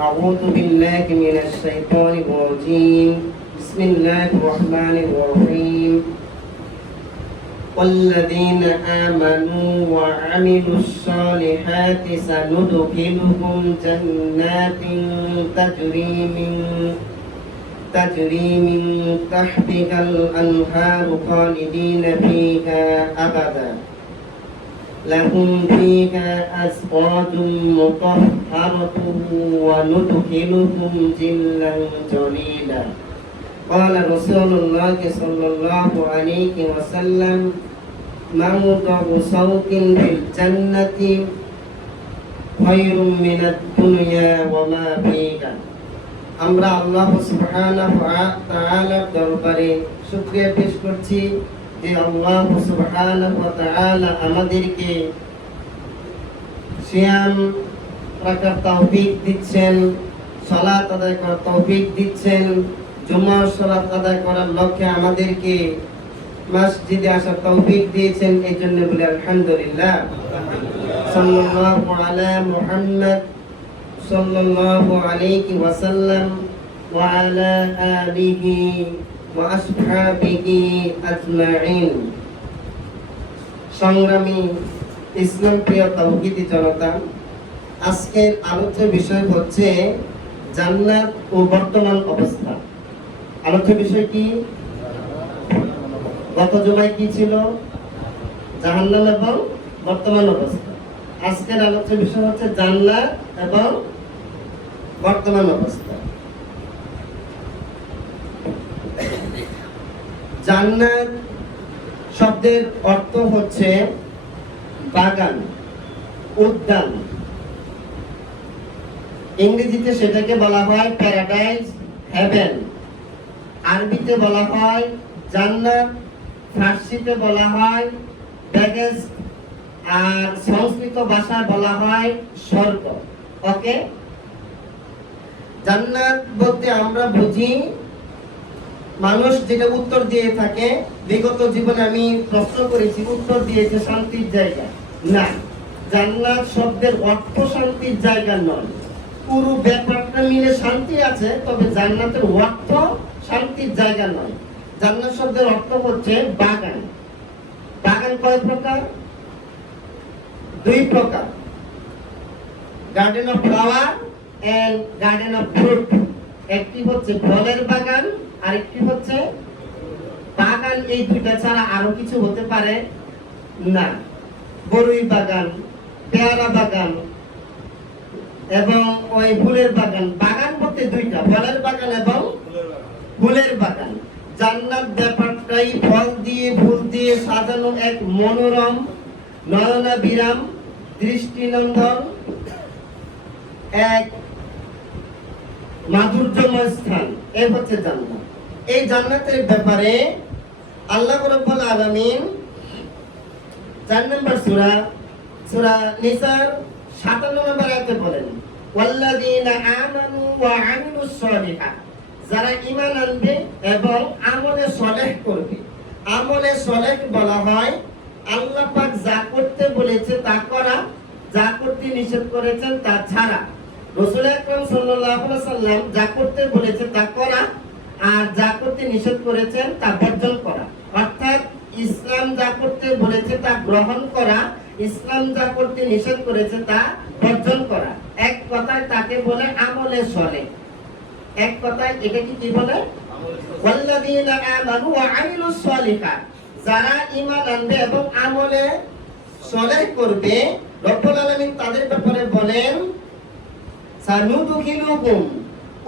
أعوذ بالله من الشيطان الرجيم بسم الله الرحمن الرحيم والذين آمنوا وعملوا الصالحات سندخلهم جنات تجري من تحتها الأنهار خالدين فيها أبدا لهم فيها أزواج مطهرة وندخلهم ظلا ظليلا قال رسول الله صلى الله عليه وسلم موضع صوت في الجنة خير من الدنيا وما فيها আমরা আল্লাহ সুবহানাহু ওয়া তাআলার দরবারে শুকরিয়া পেশ করছি যে আল্লাহ সুবহানাহু ওয়া তাআলা আমাদেরকে সিয়াম রাখার তৌফিক দিচ্ছেন, সালাত আদায় করার তৌফিক দিচ্ছেন, জুমার সালাত আদায় করার লক্ষ্যে আমাদেরকে মসজিদে আসার তৌফিক দিয়েছেন। এই জন্য বলি আলহামদুলিল্লাহ। সাল্লাল্লাহু আলা মুহাম্মদ সাল্লাল্লাহু আলাইহি ওয়াসাল্লাম ওয়া আলা আলিহি ওয়া আসহাবিহি আজমাইন। সংগ্রামী ইসলাম প্রিয় তাওহীদি জনতা, আজকের আলোচ্য বিষয় হচ্ছে জান্নাত ও বর্তমান অবস্থা। আলোচ্য বিষয় কি? গত জুমায় কি ছিল? জাহান্নাম এবং বর্তমান অবস্থা। আজকের আলোচ্য বিষয় হচ্ছে জান্নাত এবং বর্তমান অবস্থা। জান্নাত শব্দের অর্থ হচ্ছে বাগান, উদ্যান। ইংরেজিতে সেটাকে বলা হয় প্যারাডাইজ, হেভেন। আরবিতে বলা হয় জান্নাত, ফার্সিতে বলা হয় বেহেশত, আর সংস্কৃত ভাষায় বলা হয় স্বর্গ। ওকে, জান্নাত বলতে আমরা বুঝি, মানুষ যেটা উত্তর দিয়ে থাকে, বিগত জীবনে আমি প্রশ্ন করেছি, উত্তর দিয়েছে শান্তির জায়গা। না, জান্নাত শব্দের অর্থ শান্তির জায়গা নয়। পুরো ব্যাপারটা মিলে শান্তি আছে, তবে জান্নাতের অর্থ শান্তির জায়গা নয়। জান্নাত শব্দের অর্থ হচ্ছে বাগান। বাগান কয় প্রকার? দুই প্রকার, garden of flower and garden of fruit. একটি হচ্ছে ফলের বাগান, আরেকটি হচ্ছে বাগান। এই দুইটা ছাড়া আরো কিছু হতে পারে না। বরই বাগান, পেয়ারা বাগান এবং ওই ফুলের বাগান। বাগান বলতে দুইটা, ফলের বাগান এবং ফুলের বাগান। জান্নাত ব্যাপারটাই ফল দিয়ে ফুল দিয়ে সাজানো এক মনোরম, নয়নাভিরাম, দৃষ্টিনন্দন এক মাধুর্যময় স্থান। এই হচ্ছে জান্নাত। এই জান্নাতের ব্যাপারে আল্লাহ রাব্বুল আলামিন 4 নম্বর সূরা নিসার 57 নম্বর আয়াতে বলেন, ওয়াল্লাযীনা আমানু ওয়া আমিলুস সলিহাত, যারা ঈমান আনবে এবং আমলে সলেহ করবে। আমলে সলেহ বলা হয় আল্লাহ পাক যা করতে বলেছে তা করা, যা করতে নিষেধ করেছেন তা ছাড়া। রাসূল আকরাম সাল্লাল্লাহু আলাইহি ওয়াসাল্লাম যা করতে বলেছে তা করা, আর যা করতে নিষেধ করেছেন তা বর্জন করা। অর্থাৎ ইসলাম যা করতে বলেছে তা গ্রহণ করা, ইসলাম যা করতে নিষেধ করেছে তা বর্জন করা। এক কথায় তাকে বলে আমলে সলেহ। এক কথায় এটাকে কি বলে? ওয়াল্লাযীনা আমানু ওয়া আমিলুস সলিহাত, যারা ঈমান আনবে এবং আমলে সলেহ করবে, রব্বুল আলামিন তাদের ব্যাপারে বলেন সানুদখিলুহুম,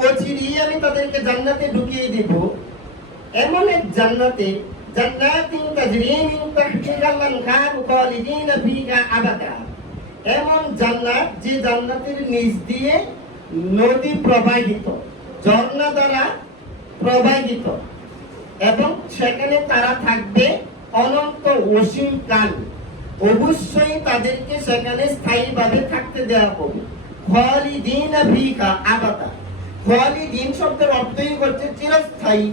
অচিরেই আমি তাদেরকে জান্নাতে ঢুকিয়ে দেব। এমন এক জান্নাতে, জান্নাতিন তাজরি মিন তাহতিহাল আনহার খালিদিনা ফিহা আবাদা। এমন জান্নাত যে জান্নাতের নিচ দিয়ে নদী প্রবাহিত, ঝর্ণা দ্বারা প্রবাহিত, এবং সেখানে তারা থাকবে অনন্ত অসীম কাল। অবশ্যই তাদেরকে সেখানে স্থায়ীভাবে থাকতে দেওয়া হবে। খালিদিনা ফিহা আবাদা। খালিদিন শব্দের অর্থই হচ্ছে চিরস্থায়ী।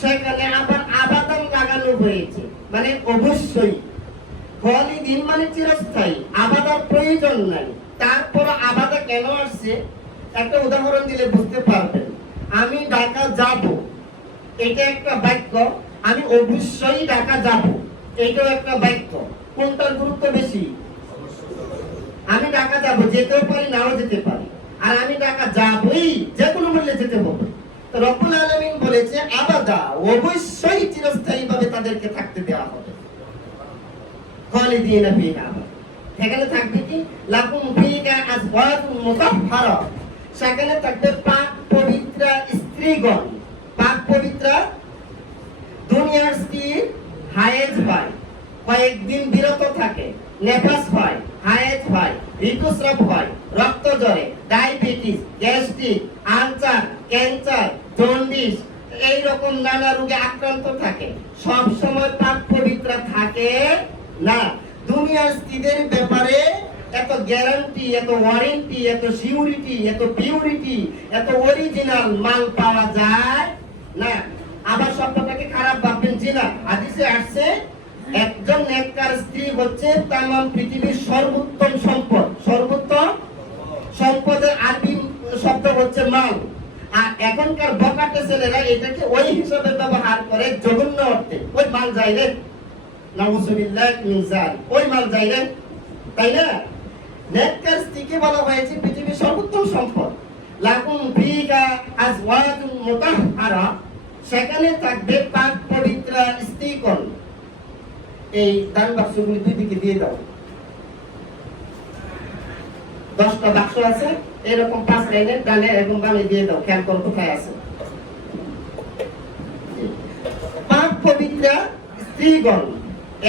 সেখানে আবার আবাদান লাগানো হয়েছে, মানে অবশ্যই। খালিদিন মানে চিরস্থায়ী, আবাদার প্রয়োজন নাই। তারপর আবাদা কেন আসছে? একটা উদাহরণ দিলে বুঝতে পারবেন। আমি ঢাকা যাব, এটা একটা বাক্য। আমি অবশ্যই ঢাকা যাব, এটাও একটা বাক্য। কোনটার গুরুত্ব বেশি? আমি ঢাকা যাব, যেতেও পারি নাও যেতে পারি, আর আমি ঢাকা যাবই, যে কোনো মূল্যে যেতে হবে। তো রব্বুল আলামিন বলেছে আবাদা, অবশ্যই চিরস্থায়ী ভাবে তাদেরকে থাকতে দেওয়া হবে। খালিদিনা ফিহা, সেখানে থাকবে কি? লাকুম ফিহা আজওয়াজুন মুতাহহারা, সেখানে থাকবে পাক পবিত্র স্ত্রীগণ। পাক পবিত্র, দুনিয়ার স্ত্রী হায়েজ হয়, কয়েকদিন বিরত থাকে, নেফাস হয়, হায়েজ হয়, ঋতুস্রাব হয়, রক্ত জ্বরে, diabetes, gastric, ulcer, cancer, jaundice, এই রকম নানা রোগে আক্রান্ত থাকে। সব সময় পাক পবিত্র থাকে না। দুনিয়ার স্ত্রীদের ব্যাপারে এত গ্যারান্টি, এত ওয়ারেন্টি, এত সিউরিটি, এত পিউরিটি, এত অরিজিনাল মাল পাওয়া যায় না। আবার শব্দটাকে খারাপ ভাববেন জি না। হাদিসে আসছে একজন নেককার স্ত্রী হচ্ছে তামাম পৃথিবীর সর্বোত্তম সম্পদ। সর্বোত্তম সম্পদের আরবি শব্দ হচ্ছে মাল। আর এখনকার বকাটে ছেলেরা এটাকে ওই হিসাবে ব্যবহার করে জঘন্য অর্থে। ওই মাল যায় রে, নাউজুবিল্লাহ মিন যালিক, ওই মাল যায় রে, তাই না? নেককার স্ত্রীকে বলা হয়েছে পৃথিবীর সর্বোত্তম সম্পদ। লাকুম ফিহা আজওয়াজুন মুতাহহারা, সেখানে থাকবে পাক পবিত্র স্ত্রীগণ। এই দান বাক্সগুলি দুই দিকে দিয়ে দাও। 10টা বাক্স আছে, এরকম 5 লাইনের ডানে এবং বামে দিয়ে দাও। খেয়াল করো কোথায় আছে। পাক পবিত্র স্ত্রীগণ,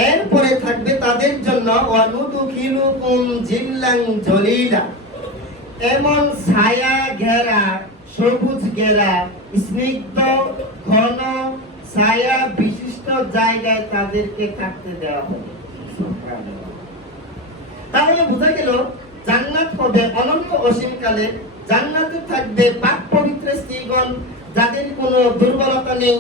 এরপরে থাকবে তাদের জন্য ওয়ানুদখিলুকুম জিল্লান জলিলা, এমন ছায়া ঘেরা, সবুজ ঘেরা, স্নিগ্ধ ঘন ছায়া বিশিষ্ট জায়গায় তাদেরকে থাকতে দেওয়া হবে। তাহলে বোঝা গেল জান্নাত হবে অনন্ত অসীমকালে। জান্নাতে থাকবে পাক পবিত্র স্ত্রীগণ, যাদের কোনো দুর্বলতা নেই,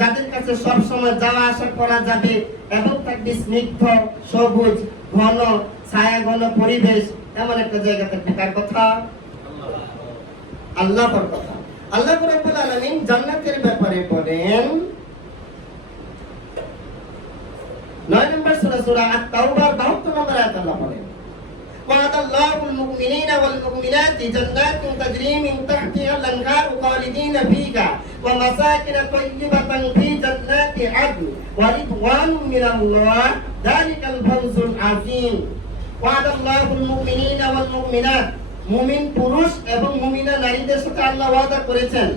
যাদের কাছে সব সময় যাওয়া আসা করা যাবে, এবং থাকবে স্নিগ্ধ সবুজ ঘন ছায়া ঘন পরিবেশ। এমন একটা জায়গা থাকবে। কার কথা? আল্লাহর কথা। আল্লাহ রাব্বুল আলামিন জান্নাতের ব্যাপারে বলেন 9 নম্বর সূরা আত-তাওবার 72 নম্বর আয়াত আল্লাহ বলেন ওয়াদাল্লাহুল মুমিনিনা ওয়াল মুমিনাতি জান্নাতুন তাজরি মিন তাহতিহা আল-আনহারু খালিদিনা ফিহা ওয়া মাসাকিন তাইয়্যিবাতান ফি জান্নাতি আদন ওয়া রিদওয়ানুম মিনাল্লাহ যালিকাল ফাওজুল আযীম। ওয়াদাল্লাহুল মুমিনিনা ওয়াল মুমিনাত, মুমিন পুরুষ এবং মুমিনা নারীদের সাথে আল্লাহ ওয়াদা করেছেন।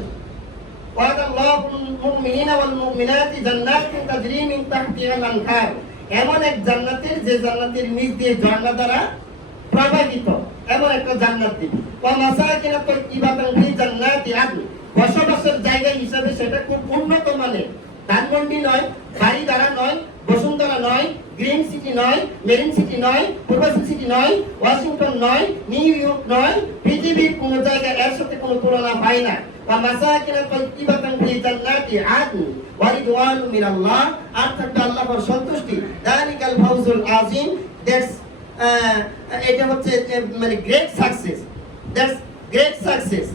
ওয়াদাল্লাহুল মুমিনিনা ওয়াল মুমিনাতি জান্নাতুন তাজরি মিন তাহতিহা আল-আনহার, এমন এক জান্নাতের যে জান্নাতের নিচ দিয়ে ঝর্ণা দ্বারা প্রবাহিত, এমন একটা জান্নাত দিবে। ওয়া মাসাকিন তাইয়্যিবাতান ফি জান্নাতি আদন, বসবাসের জায়গা হিসেবে সেটা খুব উন্নত মানের। ধানমন্ডি নয়, বাড়িধারা নয়, বসুন্ধরা নয়, গ্রিন সিটি নয়, মেরিন সিটি নয়, পূর্বাঞ্চল সিটি নয়, ওয়াশিংটন নয়, নিউ ইয়র্ক নয়, পৃথিবীর কোনো জায়গায় এর সাথে কোনো তুলনা হয় না। ওয়া মাসাকিন তাইয়্যিবাতান ফি জান্নাতি আদন ওয়া রিদওয়ানুম মিনাল্লাহ, আর থাকবে আল্লাহর সন্তুষ্টি। যালিকাল ফাওজুল আযীম, দ্যাটস এটা হচ্ছে মানে great success. That's great success,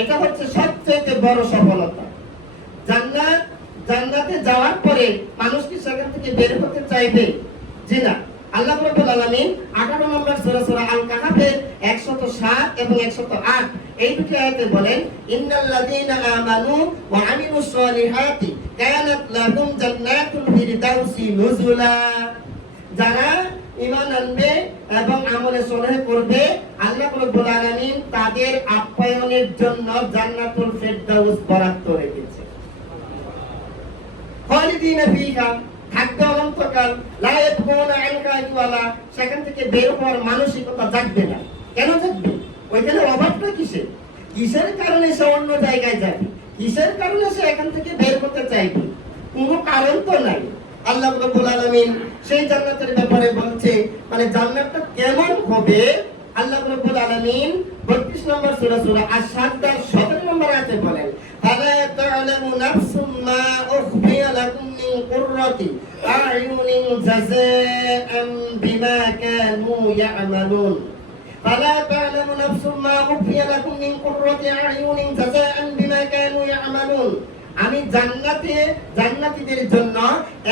এটা হচ্ছে সবচেয়ে বড় সফলতা। জান্নাতে যাওয়ার পরে মানুষ কি সেখান থেকে বের হতে চাইবে? জি না। আল্লাহ রাব্বুল আলামিন 18 নম্বর সূরা আল-কাহফের 107 এবং 108 এই দুটি আয়াতে বলেন ইন্নাল্লাযীনা আমানু ওয়া আমিলুস সলিহাতি কানাত লাহুম জান্নাতুল ফিরদাউসি নুজুলা, যারা ঈমান আনবে এবং আমলে সলেহ করবে আল্লাহ রাব্বুল আলামিন তাদের আপ্যায়নের জন্য জান্নাতুল ফিরদাউস বরাদ্দ রেখেছে। খালিদিনা ফিহা, থাকবে অনন্তকাল। লা ইয়াবগুনা আনহা ওয়ালা, সেখান থেকে বের হওয়ার মানসিকতা জাগবে না। কেন জাগবে? ওইখানে অভাবটা কিসের? কিসের কারণে সে অন্য জায়গায় যাবে? কিসের কারণে সে এখান থেকে বের হতে চাইবে? কোনো কারণ তো নাই। আল্লাহ রাব্বুল আলামিন সেই জান্নাতের ব্যাপারে বলছে, মানে জান্নাতটা কেমন হবে। আল্লাহ রাব্বুল আলামিন 32 নম্বর সূরা আশ-শাদ্দার 17 নম্বর আয়াতে বলেন ফালা তা'লামু নাফসুম মা উখফিয়া লাকুম মিন কুররাতি আ'য়ুনিন জাযাআন বিমা কানু ইয়া'মালুন ফালা তা'লামু নাফসুম মা উখফিয়া লাকুম মিন কুররাতি আ'য়ুনিন জাযাআন বিমা কানু ইয়া'মালুন। আমি জান্নাতীদের জন্য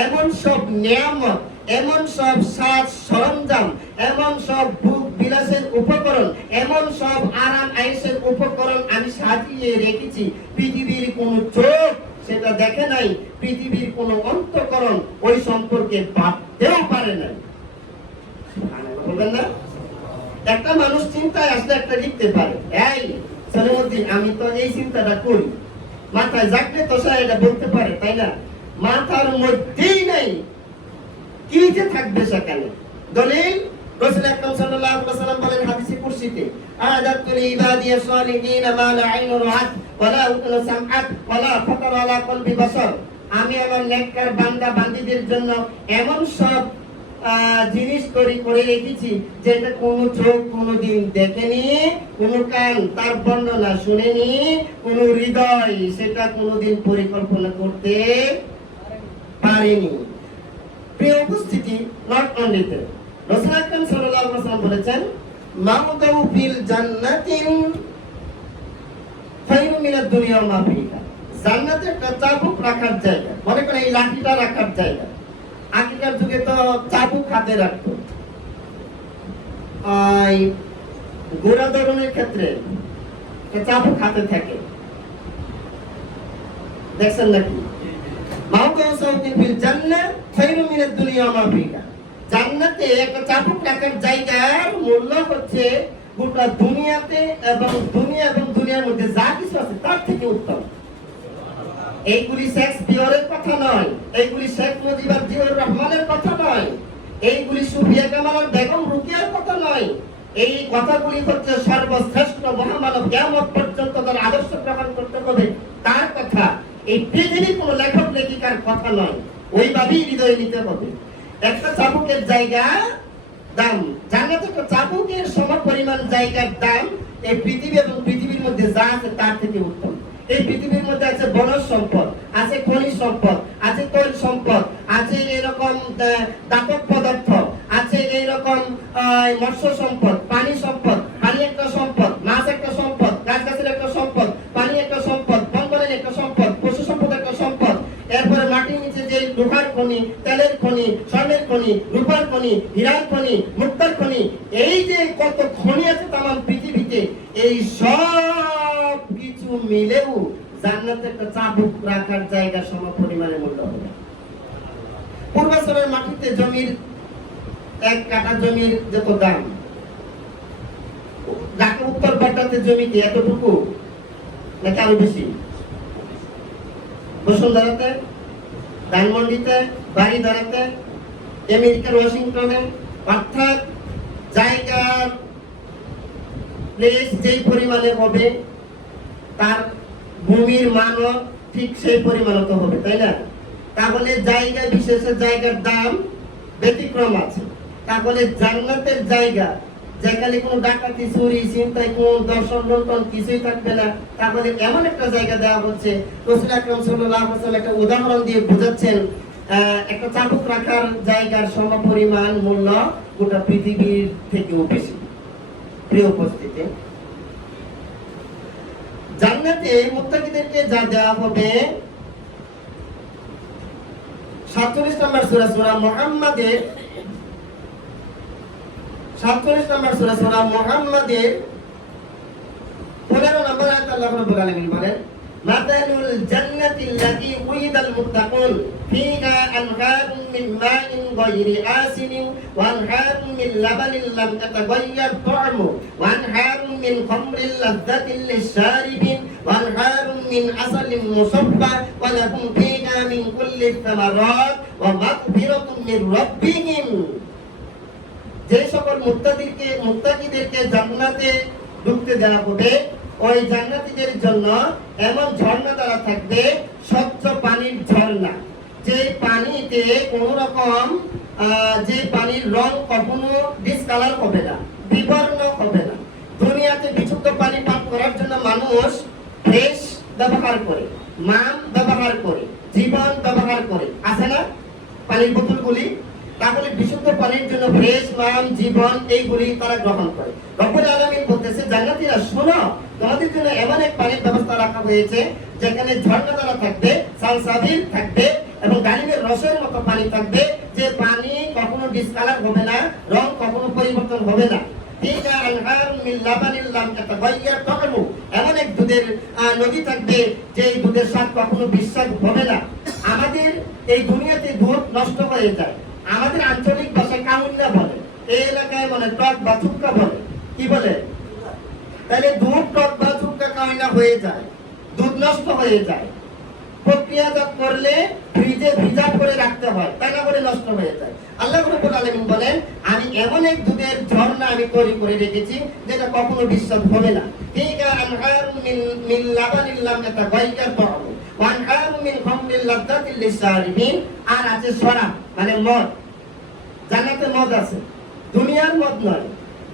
এমন সব নিয়ামত, এমন সব সাজ সরঞ্জাম, এমন সব ভোগ বিলাসের উপকরণ, এমন সব আরাম আয়েশের উপকরণ আমি সাজিয়ে রেখেছি, পৃথিবীর কোন চোখ সেটা দেখে নাই, পৃথিবীর কোন অন্তঃকরণ ওই সম্পর্কে ভাবতেও পারে নাই। বলবেন না? একটা মানুষ চিন্তায় আসলে একটা লিখতে পারে, এই সলিমুদ্দিন আমি তো এই চিন্তাটা করি, মাথায় জাগলে তো সে এটা বলতে পারে, তাই না? মাথার মধ্যেই নাই, কি যে থাকবে সেখানে? দলিল রাসূল আকরাম সাল্লাল্লাহু আলাইহি ওয়াসাল্লাম বলেন হাদিসে কুরসিতে, আযাতুল ইবাদিয়াস সালিহিন মা লা আইনু রাআত ওয়া লা উযুনু সামআত ওয়া লা খাতারা আলা কলবি বাশার। আমি আমার নেককার বান্দা বান্দীদের জন্য এমন সব জিনিস তৈরি করে রেখেছি যেটা কোনো চোখ কোনোদিন দেখেনি, কোনো কান তার বর্ণনা শুনেনি, কোনো হৃদয় সেটা কোনোদিন পরিকল্পনা করতে পারেনি। প্রিয় উপস্থিতি, নট অনলি দ্যাট, রাসূল আকরাম সাল্লাল্লাহু আলাইহি ওয়াসাল্লাম বলেছেন, মাউদাউ ফিল জান্নাতিন খায়রুম মিনাদ দুনিয়া ওয়া মা ফিহা। জান্নাতে একটা চাবুক রাখার জায়গা, মনে করেন এই লাঠিটা রাখার জায়গা। আগেকার যুগে তো চাবুক হাতে রাখতো, ঘোড়া দৌড়ানোর ক্ষেত্রে চাবুক হাতে থাকে, দেখছেন নাকি? জান্নাতে একটা চাবুক রাখার জায়গার মূল্য হচ্ছে গোটা দুনিয়াতে এবং দুনিয়ার মধ্যে যা কিছু আছে তার থেকে উত্তম। এইগুলি শেক্সপিয়রের কথা নয়, এইগুলি শেখ মুজিবুর রহমানের কথা নয়, এইগুলি সুফিয়া কামাল বেগম রুকিয়ার কথা নয়। এই কথাগুলি হচ্ছে সর্বশ্রেষ্ঠ মহামানব কিয়ামত পর্যন্ত তার আদর্শ গ্রহণ করতে হবে তার কথা। এই পৃথিবীর কোন লেখক লেখিকার কথা নয়, ওইভাবেই হৃদয়ে নিতে হবে। একটা চাবুকের জায়গা দাম, জান্নাতে একটা চাবুকের সমপরিমাণ জায়গার দাম এই পৃথিবী এবং পৃথিবীর মধ্যে যা আছে তার থেকে উত্তম। এই পৃথিবীর মধ্যে আছে বনজ সম্পদ, আছে খনিজ সম্পদ, আছে তৈল সম্পদ, আছে এরকম দাতব পদার্থ, আছে এইরকম মৎস্য সম্পদ, পানি সম্পদ। পানি একটা সম্পদ, মাছ একটা সম্পদ, গাছ-গাছালি একটা সম্পদ, পানি একটা সম্পদ, বনবনের একটা সম্পদ, পশু সম্পদ একটা সম্পদ। এরপরে মাটির নিচে যে লোহার খনি, তেলের খনি, স্বর্ণের খনি, রূপার খনি, হীরার খনি, মুক্তার খনি, এই যে কত খনি আছে তামাম পৃথিবীতে, এই সব কিছু মিলেও জান্নাতে একটা চাবুক রাখার জায়গা সমপরিমাণে মূল্য হবে। পূর্বাচলের মাটিতে জমির 1 কাঠা জমির যত দাম, ঢাকা উত্তর পাট্টাতে জমিতে এতটুকু নাকি আরো বেশি? বসুন্ধরাতে, ধানমন্ডিতে, বাড়িধারাতে, আমেরিকার ওয়াশিংটনে, অর্থাৎ জায়গার প্লেস যেই পরিমাণে হবে তার ভূমির মানও ঠিক সেই পরিমাণত হবে, তাই না? তাহলে জায়গা বিশেষে জায়গার দাম ব্যতিক্রম আছে। তাহলে জান্নাতের জায়গা যেখানে কোনো ডাকাতি, চুরি, চিন্তায়, কোন দর্শন লুণ্ঠন কিছুই থাকবে না, তাহলে এমন একটা জায়গা দেওয়া হচ্ছে। রাসূল আকরাম সাল্লাল্লাহু আলাইহি ওয়াসাল্লাম একটা উদাহরণ দিয়ে বোঝাচ্ছেন, একটা চাবুক রাখার জায়গার সমপরিমাণ মূল্য গোটা পৃথিবীর থেকেও বেশি। প্রিয় উপস্থিতি, জান্নাতে মুত্তাকিদেরকে যা দেওয়া হবে, 47 নম্বর সূরা, সূরা মুহাম্মাদের 47 নম্বর সূরা, সূরা মুহাম্মাদের 15 নম্বর আয়াত আল্লাহ রাব্বুল আলামিন বলেন, মাতালুল জান্নাতিল্লাতী উইদাল মুত্তাকুন ফীহা আনহারুম মিন মাইন গায়রি আসিনিন ওয়া আনহারুম মিন লাবানিন লাম তাতাগায়্যার তা'মু ওয়া আনহারুম মিন খামরিল লাযযাতিন লিশ-শারিবিন ওয়া আনহারুম মিন আসালিন মুসাফফা ওয়া লাহুম ফীহা মিন কুল্লি থামারাত ওয়া মাগফিরাতুম মির রাব্বিহিম। যে সকল মুত্তাকিদেরকে জান্নাতে ঢুকতে দেওয়া হবে, ওই জান্নাতীদের জন্য এমন ঝর্ণা দ্বারা থাকবে, স্বচ্ছ পানির ঝর্ণা, যে পানিতে কোন রকম যে পানির রং কখনো ডিসকালার হবে না, বিবর্ণ হবে না। দুনিয়াতে বিশুদ্ধ পানি পান করার জন্য মানুষ ফ্রেশ ব্যবহার করে, মাম ব্যবহার করে, জীবন ব্যবহার করে, আছে না পানির বোতলগুলি? তাহলে বিশুদ্ধ পানির জন্য ফ্রেশ নাম জীবন এইগুলি তারা গ্রহণ করে। রব্বুল আলামিন বলতেছে জান্নাতীরা শোনো, তোমাদের জন্য এমন এক পানির ব্যবস্থা রাখা হয়েছে যেখানে ঝর্ণাধারা থাকবে, সালসাবিল থাকবে এবং ডালিমের রসের মতো পানি থাকবে, যে পানি কখনো ডিসকালার হবে না, রং কখনো পরিবর্তন হবে না। এমন এক দুধের নদী থাকবে যে দুধের স্বাদ কখনো বিশ্বাস হবে না। আমাদের এই দুনিয়াতে দুধ নষ্ট হয়ে যায়, আমাদের আঞ্চলিক ভাষায় কামুন্না বলে, এই এলাকায় মানে টক বা চুক্কা বলে। কি বলে? তাহলে দুধ টক বা চুক্কা কামুন্না হয়ে যায়, দুধ নষ্ট হয়ে যায়। প্রক্রিয়াজাত করলে ফ্রিজে প্রিজার্ভ করে রাখতে হয়, তা না করে নষ্ট হয়ে যায়। আল্লাহ রাব্বুল আলামিন বলেন আমি এমন এক দুধের ঝর্ণা আমি তৈরি করে রেখেছি যেটা কখনো বিশ্বাস হবে না। ফিকা আনহারুম মিন লাবানিল লাম ইয়াতাগায়্যার তা'আমু ওয়া আনহারুম মিন খামরিল লাযযাতিল লিশারিবিন। আর আছে শরাব মানে মদ। জান্নাতে মদ আছে, দুনিয়ার মদ নয়।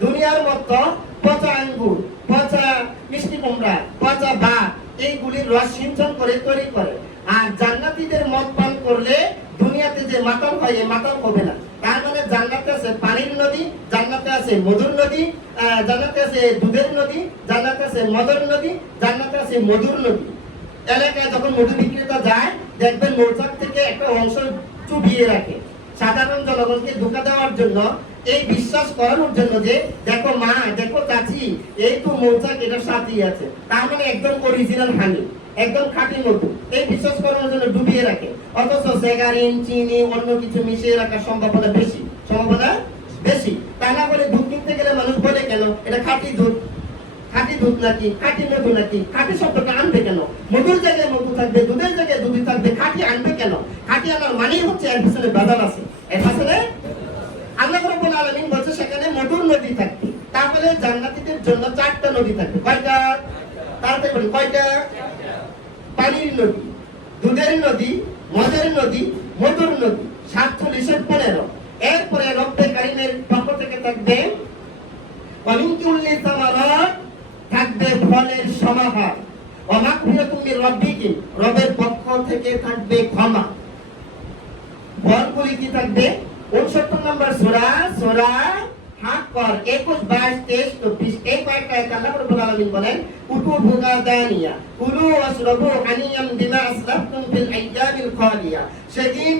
দুনিয়ার মদ তো পচা আঙ্গুর, পচা মিষ্টি কুমড়া, পচা ভাত এইগুলির রস সিঞ্চন করে তৈরি করে। আর জান্নাতীদের মদ পান করলে দুনিয়াতে যে মাতাল হয় এই মাতাল হবে না। তার মানে জান্নাতে আছে পানির নদী, জান্নাতে আছে মধুর নদী, জান্নাতে আছে দুধের নদী, জান্নাতে আছে মধুর নদী, জান্নাতে আছে মধুর নদী। এলাকায় যখন মধু বিক্রেতা যায় দেখবেন মৌচাক থেকে একটা অংশ চুবিয়ে রাখে, সাধারণ জনগণকে ধোঁকা দেওয়ার জন্য, এই বিশ্বাস করানোর জন্য যে দেখো মা, দেখো চাচি, এই তো মৌচাক এটার সাথেই আছে, তার মানে একদম অরিজিনাল হানি, একদম খাঁটি মধু, এই বিশ্বাস করানোর জন্য ডুবিয়ে রাখে। অথচ সেগারিন, চিনি, অন্য কিছু মিশিয়ে রাখার সম্ভাবনা বেশি, সম্ভাবনা বেশি। তা না বলে দুধ কিনতে গেলে মানুষ বলে কেন এটা খাঁটি দুধ, খাঁটি দুধ নাকি খাঁটি মধু নাকি? খাঁটি শব্দটা আনবে কেন? মধুর জায়গায় মধু থাকবে, দুধের জায়গায় দুধ থাকবে, খাঁটি আনবে কেন? খাঁটি আনার মানেই হচ্ছে এর পিছনে বাদাম আছে। এর পিছনে আল্লাহ রাব্বুল আলামিন বলছে সেখানে মধুর নদী থাকবে। তাহলে জান্নাতীদের জন্য 4টা নদী থাকবে। কয়টা? তাড়াতাড়ি বলি, কয়টা? পানির নদী, দুধের নদী, মদের নদী, মধুর নদী। 47-15। এরপরে রব্বে কারীমের পক্ষ থেকে থাকবে ওয়ামিন কুল্লি সামারাত, থাকবে ফলের সমাহার। ওয়া মাগফিরাতুম মির রাব্বিকুম, রবের পক্ষ থেকে থাকবে ক্ষমা। ফলগুলি কি থাকবে? 69 নম্বর সূরা, সূরা হাক্কর 21, 22, 23, 24 এই কয়েকটা আয়াত আল্লাহ রাব্বুল আলামিন বলেন উতুবুহা দানিয়া কুলু ওয়াশরাবু হানিয়াম বিমা আসলাফতুম ফিল আইয়ামিল খালিয়া। সেদিন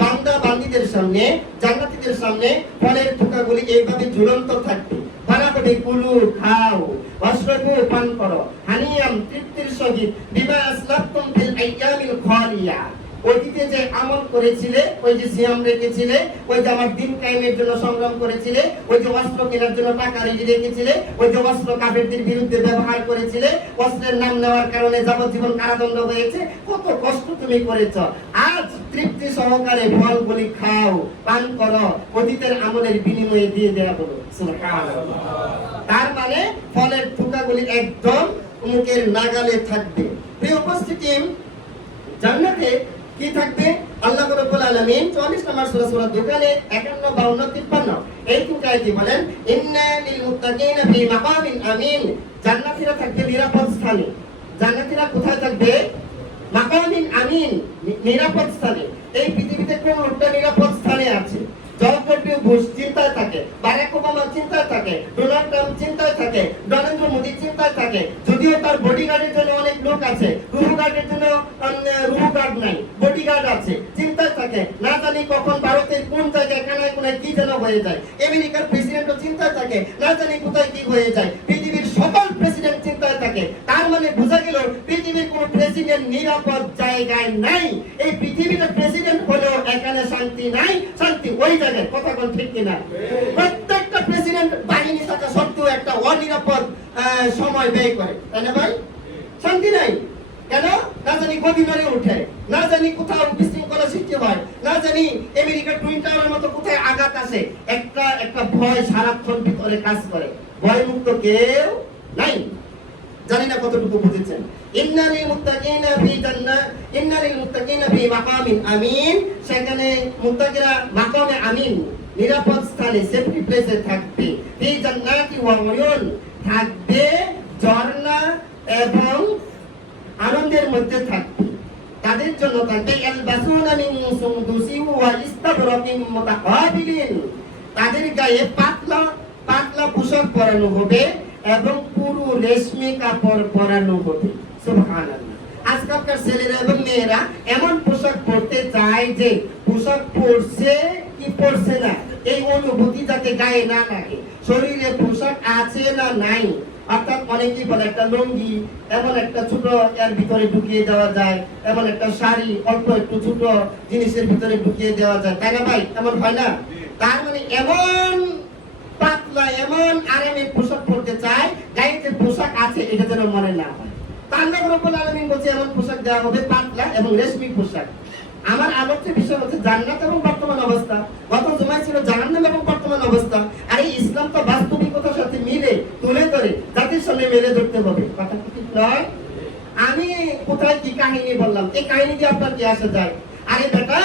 বান্দা বান্দীদের সামনে, জান্নাতীদের সামনে ফলের থোকাগুলি এইভাবে ঝুলন্ত থাকবে। বলা হবে কুলু, খাও, ওয়াশরাবু, পান করো, হানিয়াম, তৃপ্তির সহিত, বিমা আসলাফতুম ফিল আইয়ামিল খালিয়া। অতীতে যে আমল করেছিলে, ওই যে সিয়াম রেখেছিলে, ওই যে আমার দিন কায়েমের জন্য সংগ্রাম করেছিলে, ওই যে অস্ত্র কেনার জন্য টাকা রেডি রেখেছিলে, ওই যে অস্ত্র কাফেরদের বিরুদ্ধে ব্যবহার করেছিলে, অস্ত্রের নাম নেওয়ার কারণে যাবজ্জীবন কারাদণ্ড হয়েছে, কত কষ্ট তুমি করেছ, আজ তৃপ্তি সহকারে ফলগুলি খাও, পান করো, অতীতের আমলের বিনিময়ে দিয়ে দেয়া হলো। সুবহানাল্লাহ। তার মানে ফলের থুকাগুলি একদম মুখের নাগালে থাকবে। প্রিয় উপস্থিতি, জান্নাতে কি থাকবে? আল্লাহ রাব্বুল আলামিন 44 নম্বর সূরা, সূরা দোকানে 51, 52, 53 এই তিনটা আয়াতে বলেন ইন্না লিল মুত্তাকিনা ফি মাকামিন আমিন। জান্নাতীরা থাকবে নিরাপদ স্থানে। জান্নাতীরা কোথায় থাকবে? মাকামিন আমিন, নিরাপদ স্থানে। এই পৃথিবীতে কোন লোকটা নিরাপদ স্থানে আছে? জর্জ ডব্লিউ বুশ চিন্তায় থাকে, বারাক ওবামা চিন্তায় থাকে, ডোনাল্ড ট্রাম্প চিন্তায় থাকে, নরেন্দ্র মোদী চিন্তায় থাকে। যদিও তার বডিগার্ডের জন্য অনেক লোক আছে, রুহু গার্ডের জন্য রুহু গার্ড নাই, বডিগার্ড আছে, চিন্তায় থাকে। না জানি কখন ভারতের কোন জায়গায় কানায় কোনায় কি যেন হয়ে যায়। আমেরিকার প্রেসিডেন্টও চিন্তায় থাকে, না জানি কোথায় কি হয়ে যায়। পৃথিবীর সকল প্রেসিডেন্ট চিন্তায় থাকে। তার মানে বোঝা গেল পৃথিবীর কোন প্রেসিডেন্ট নিরাপদ জায়গায় নাই। এই পৃথিবীতে প্রেসিডেন্ট হলেও এখানে শান্তি নাই, শান্তি ওই জায়গায়। কথা কোন ঠিক কিনা? প্রত্যেকটা প্রেসিডেন্ট বাহিনী থাকা সত্ত্বেও একটা অনিরাপদ সময় ব্যয় করে, তাই না ভাই? শান্তি নাই কেন? না জানি গদি নড়ে ওঠে, না জানি কোথাও বিশৃঙ্খলা সৃষ্টি হয়, না জানি আমেরিকার টুইন টাওয়ারের মতো কোথায় আঘাত আসে। একটা ভয় সারাক্ষণ ভিতরে কাজ করে। ভয় মুক্ত কেউ নাই। জানি না কতটুকু বুঝেছেন। ইন্নালিল মুত্তাকিনা ফি জান্নাত, ইন্নালিল মুত্তাকিনা ফি মাকামিন আমিন। সেখানে মুত্তাকিরা মাকামে আমিন, নিরাপদ স্থানে, সেফটি প্লেসে থাকবে। ফি জান্নাতি ওয়া উয়ুন, থাকবে ঝর্ণা এবং আনন্দের মধ্যে থাকবে। তাদের জন্য থাকবে ইয়ালবাসুনা মিন সুনদুসিন ওয়া ইস্তাবরাকিন মুতাকাবিলিন, তাদের গায়ে পাতলা পাতলা পোশাক পরানো হবে এবং পুরো রেশমি কাপড় পরানো হবে। সুবহানাল্লাহ। আজকালকার ছেলেরা এবং মেয়েরা এমন পোশাক পরতে চায় যে পোশাক পরছে কি পরছে না এই অনুভূতি যাতে গায়ে না লাগে, শরীরে পোশাক আছে না নাই। অর্থাৎ অনেকেই বলে একটা লুঙ্গি এমন একটা ছোট এর ভিতরে ঢুকিয়ে দেওয়া যায়, এমন একটা শাড়ি অল্প একটু ছোট জিনিসের ভিতরে ঢুকিয়ে দেওয়া যায়, তাই না ভাই? এমন হয় না? তার মানে এমন পাতলা এমন আরামে পোশাক পরতে চায়, গায়ে যে পোশাক আছে এটা যেন মনে না হয়। আল্লাহ রাব্বুল আলামিন বলছে এমন পোশাক দেওয়া হবে পাতলা এবং রেশমি পোশাক। আমার আলোচ্য বিষয় হচ্ছে জান্নাত এবং বর্তমান অবস্থা। গত জুমায় ছিল জাহান্নাম এবং বর্তমান অবস্থা। আর এই ইসলাম তো বাস্তবিকতার সাথে মিলে তুলে ধরে জাতির সামনে মেলে ধরতে হবে, কথা ঠিক নয়? আমি কোথায় কি কাহিনী বললাম, এই কাহিনী দিয়ে আপনার কি আসা যায়? আরে বেটা,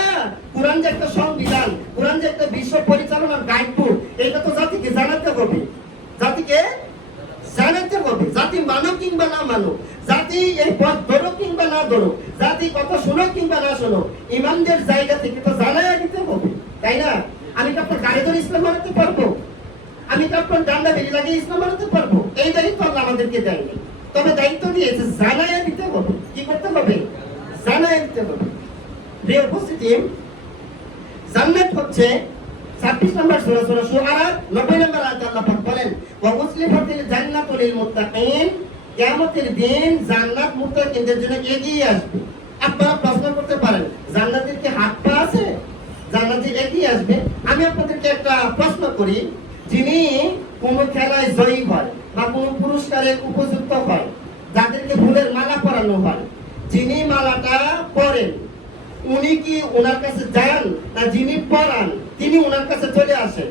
কোরআন যে একটা সংবিধান, কোরআন যে একটা বিশ্ব পরিচালনার গাইডবুক, এটা তো জাতিকে জানাতে হবে। জাতিকে জানাতে হবে, জাতি মানো কিংবা না মানো, জাতি এই পথ ধরো কিংবা না ধরো, জাতি কথা শোনো কিংবা না শোনো, ইমানদের জায়গা থেকে তো জানাই দিতে হবে, তাই না? আমি কি আপনার গাড়ি ধরে ইসলাম মানাতে পারবো? আমি কি আপনার ডান্ডা বেরিয়ে লাগিয়ে ইসলাম মানাতে পারবো? এই দায়িত্ব আল্লাহ আমাদেরকে দেয়নি, তবে দায়িত্ব দিয়েছে জানাই দিতে হবে। কি করতে হবে? জানাই দিতে হবে। প্রিয় উপস্থিতি, জান্নাত হচ্ছে 26 নম্বর সূরা সূরা শুআরা 90 নম্বর আয়াতে আল্লাহ পাক বলেন, ওয়া উজলিফাতিল জান্নাতু লিল মুত্তাকিন, কিয়ামতের দিন জান্নাত মুত্তাকিনদের জন্য এগিয়ে আসবে। আপনারা প্রশ্ন করতে পারেন, জান্নাতের কি হাত পা আছে? জান্নাতে এগিয়ে আসবে? আমি আপনাদেরকে একটা প্রশ্ন করি, যিনি কোন খেলায় জয়ী হয় বা কোন পুরস্কারের উপযুক্ত হয়, যাদেরকে ফুলের মালা পরানো হয়, যিনি মালাটা পরেন উনি কি ওনার কাছে যান না যিনি পরান তিনি ওনার কাছে চলে আসেন?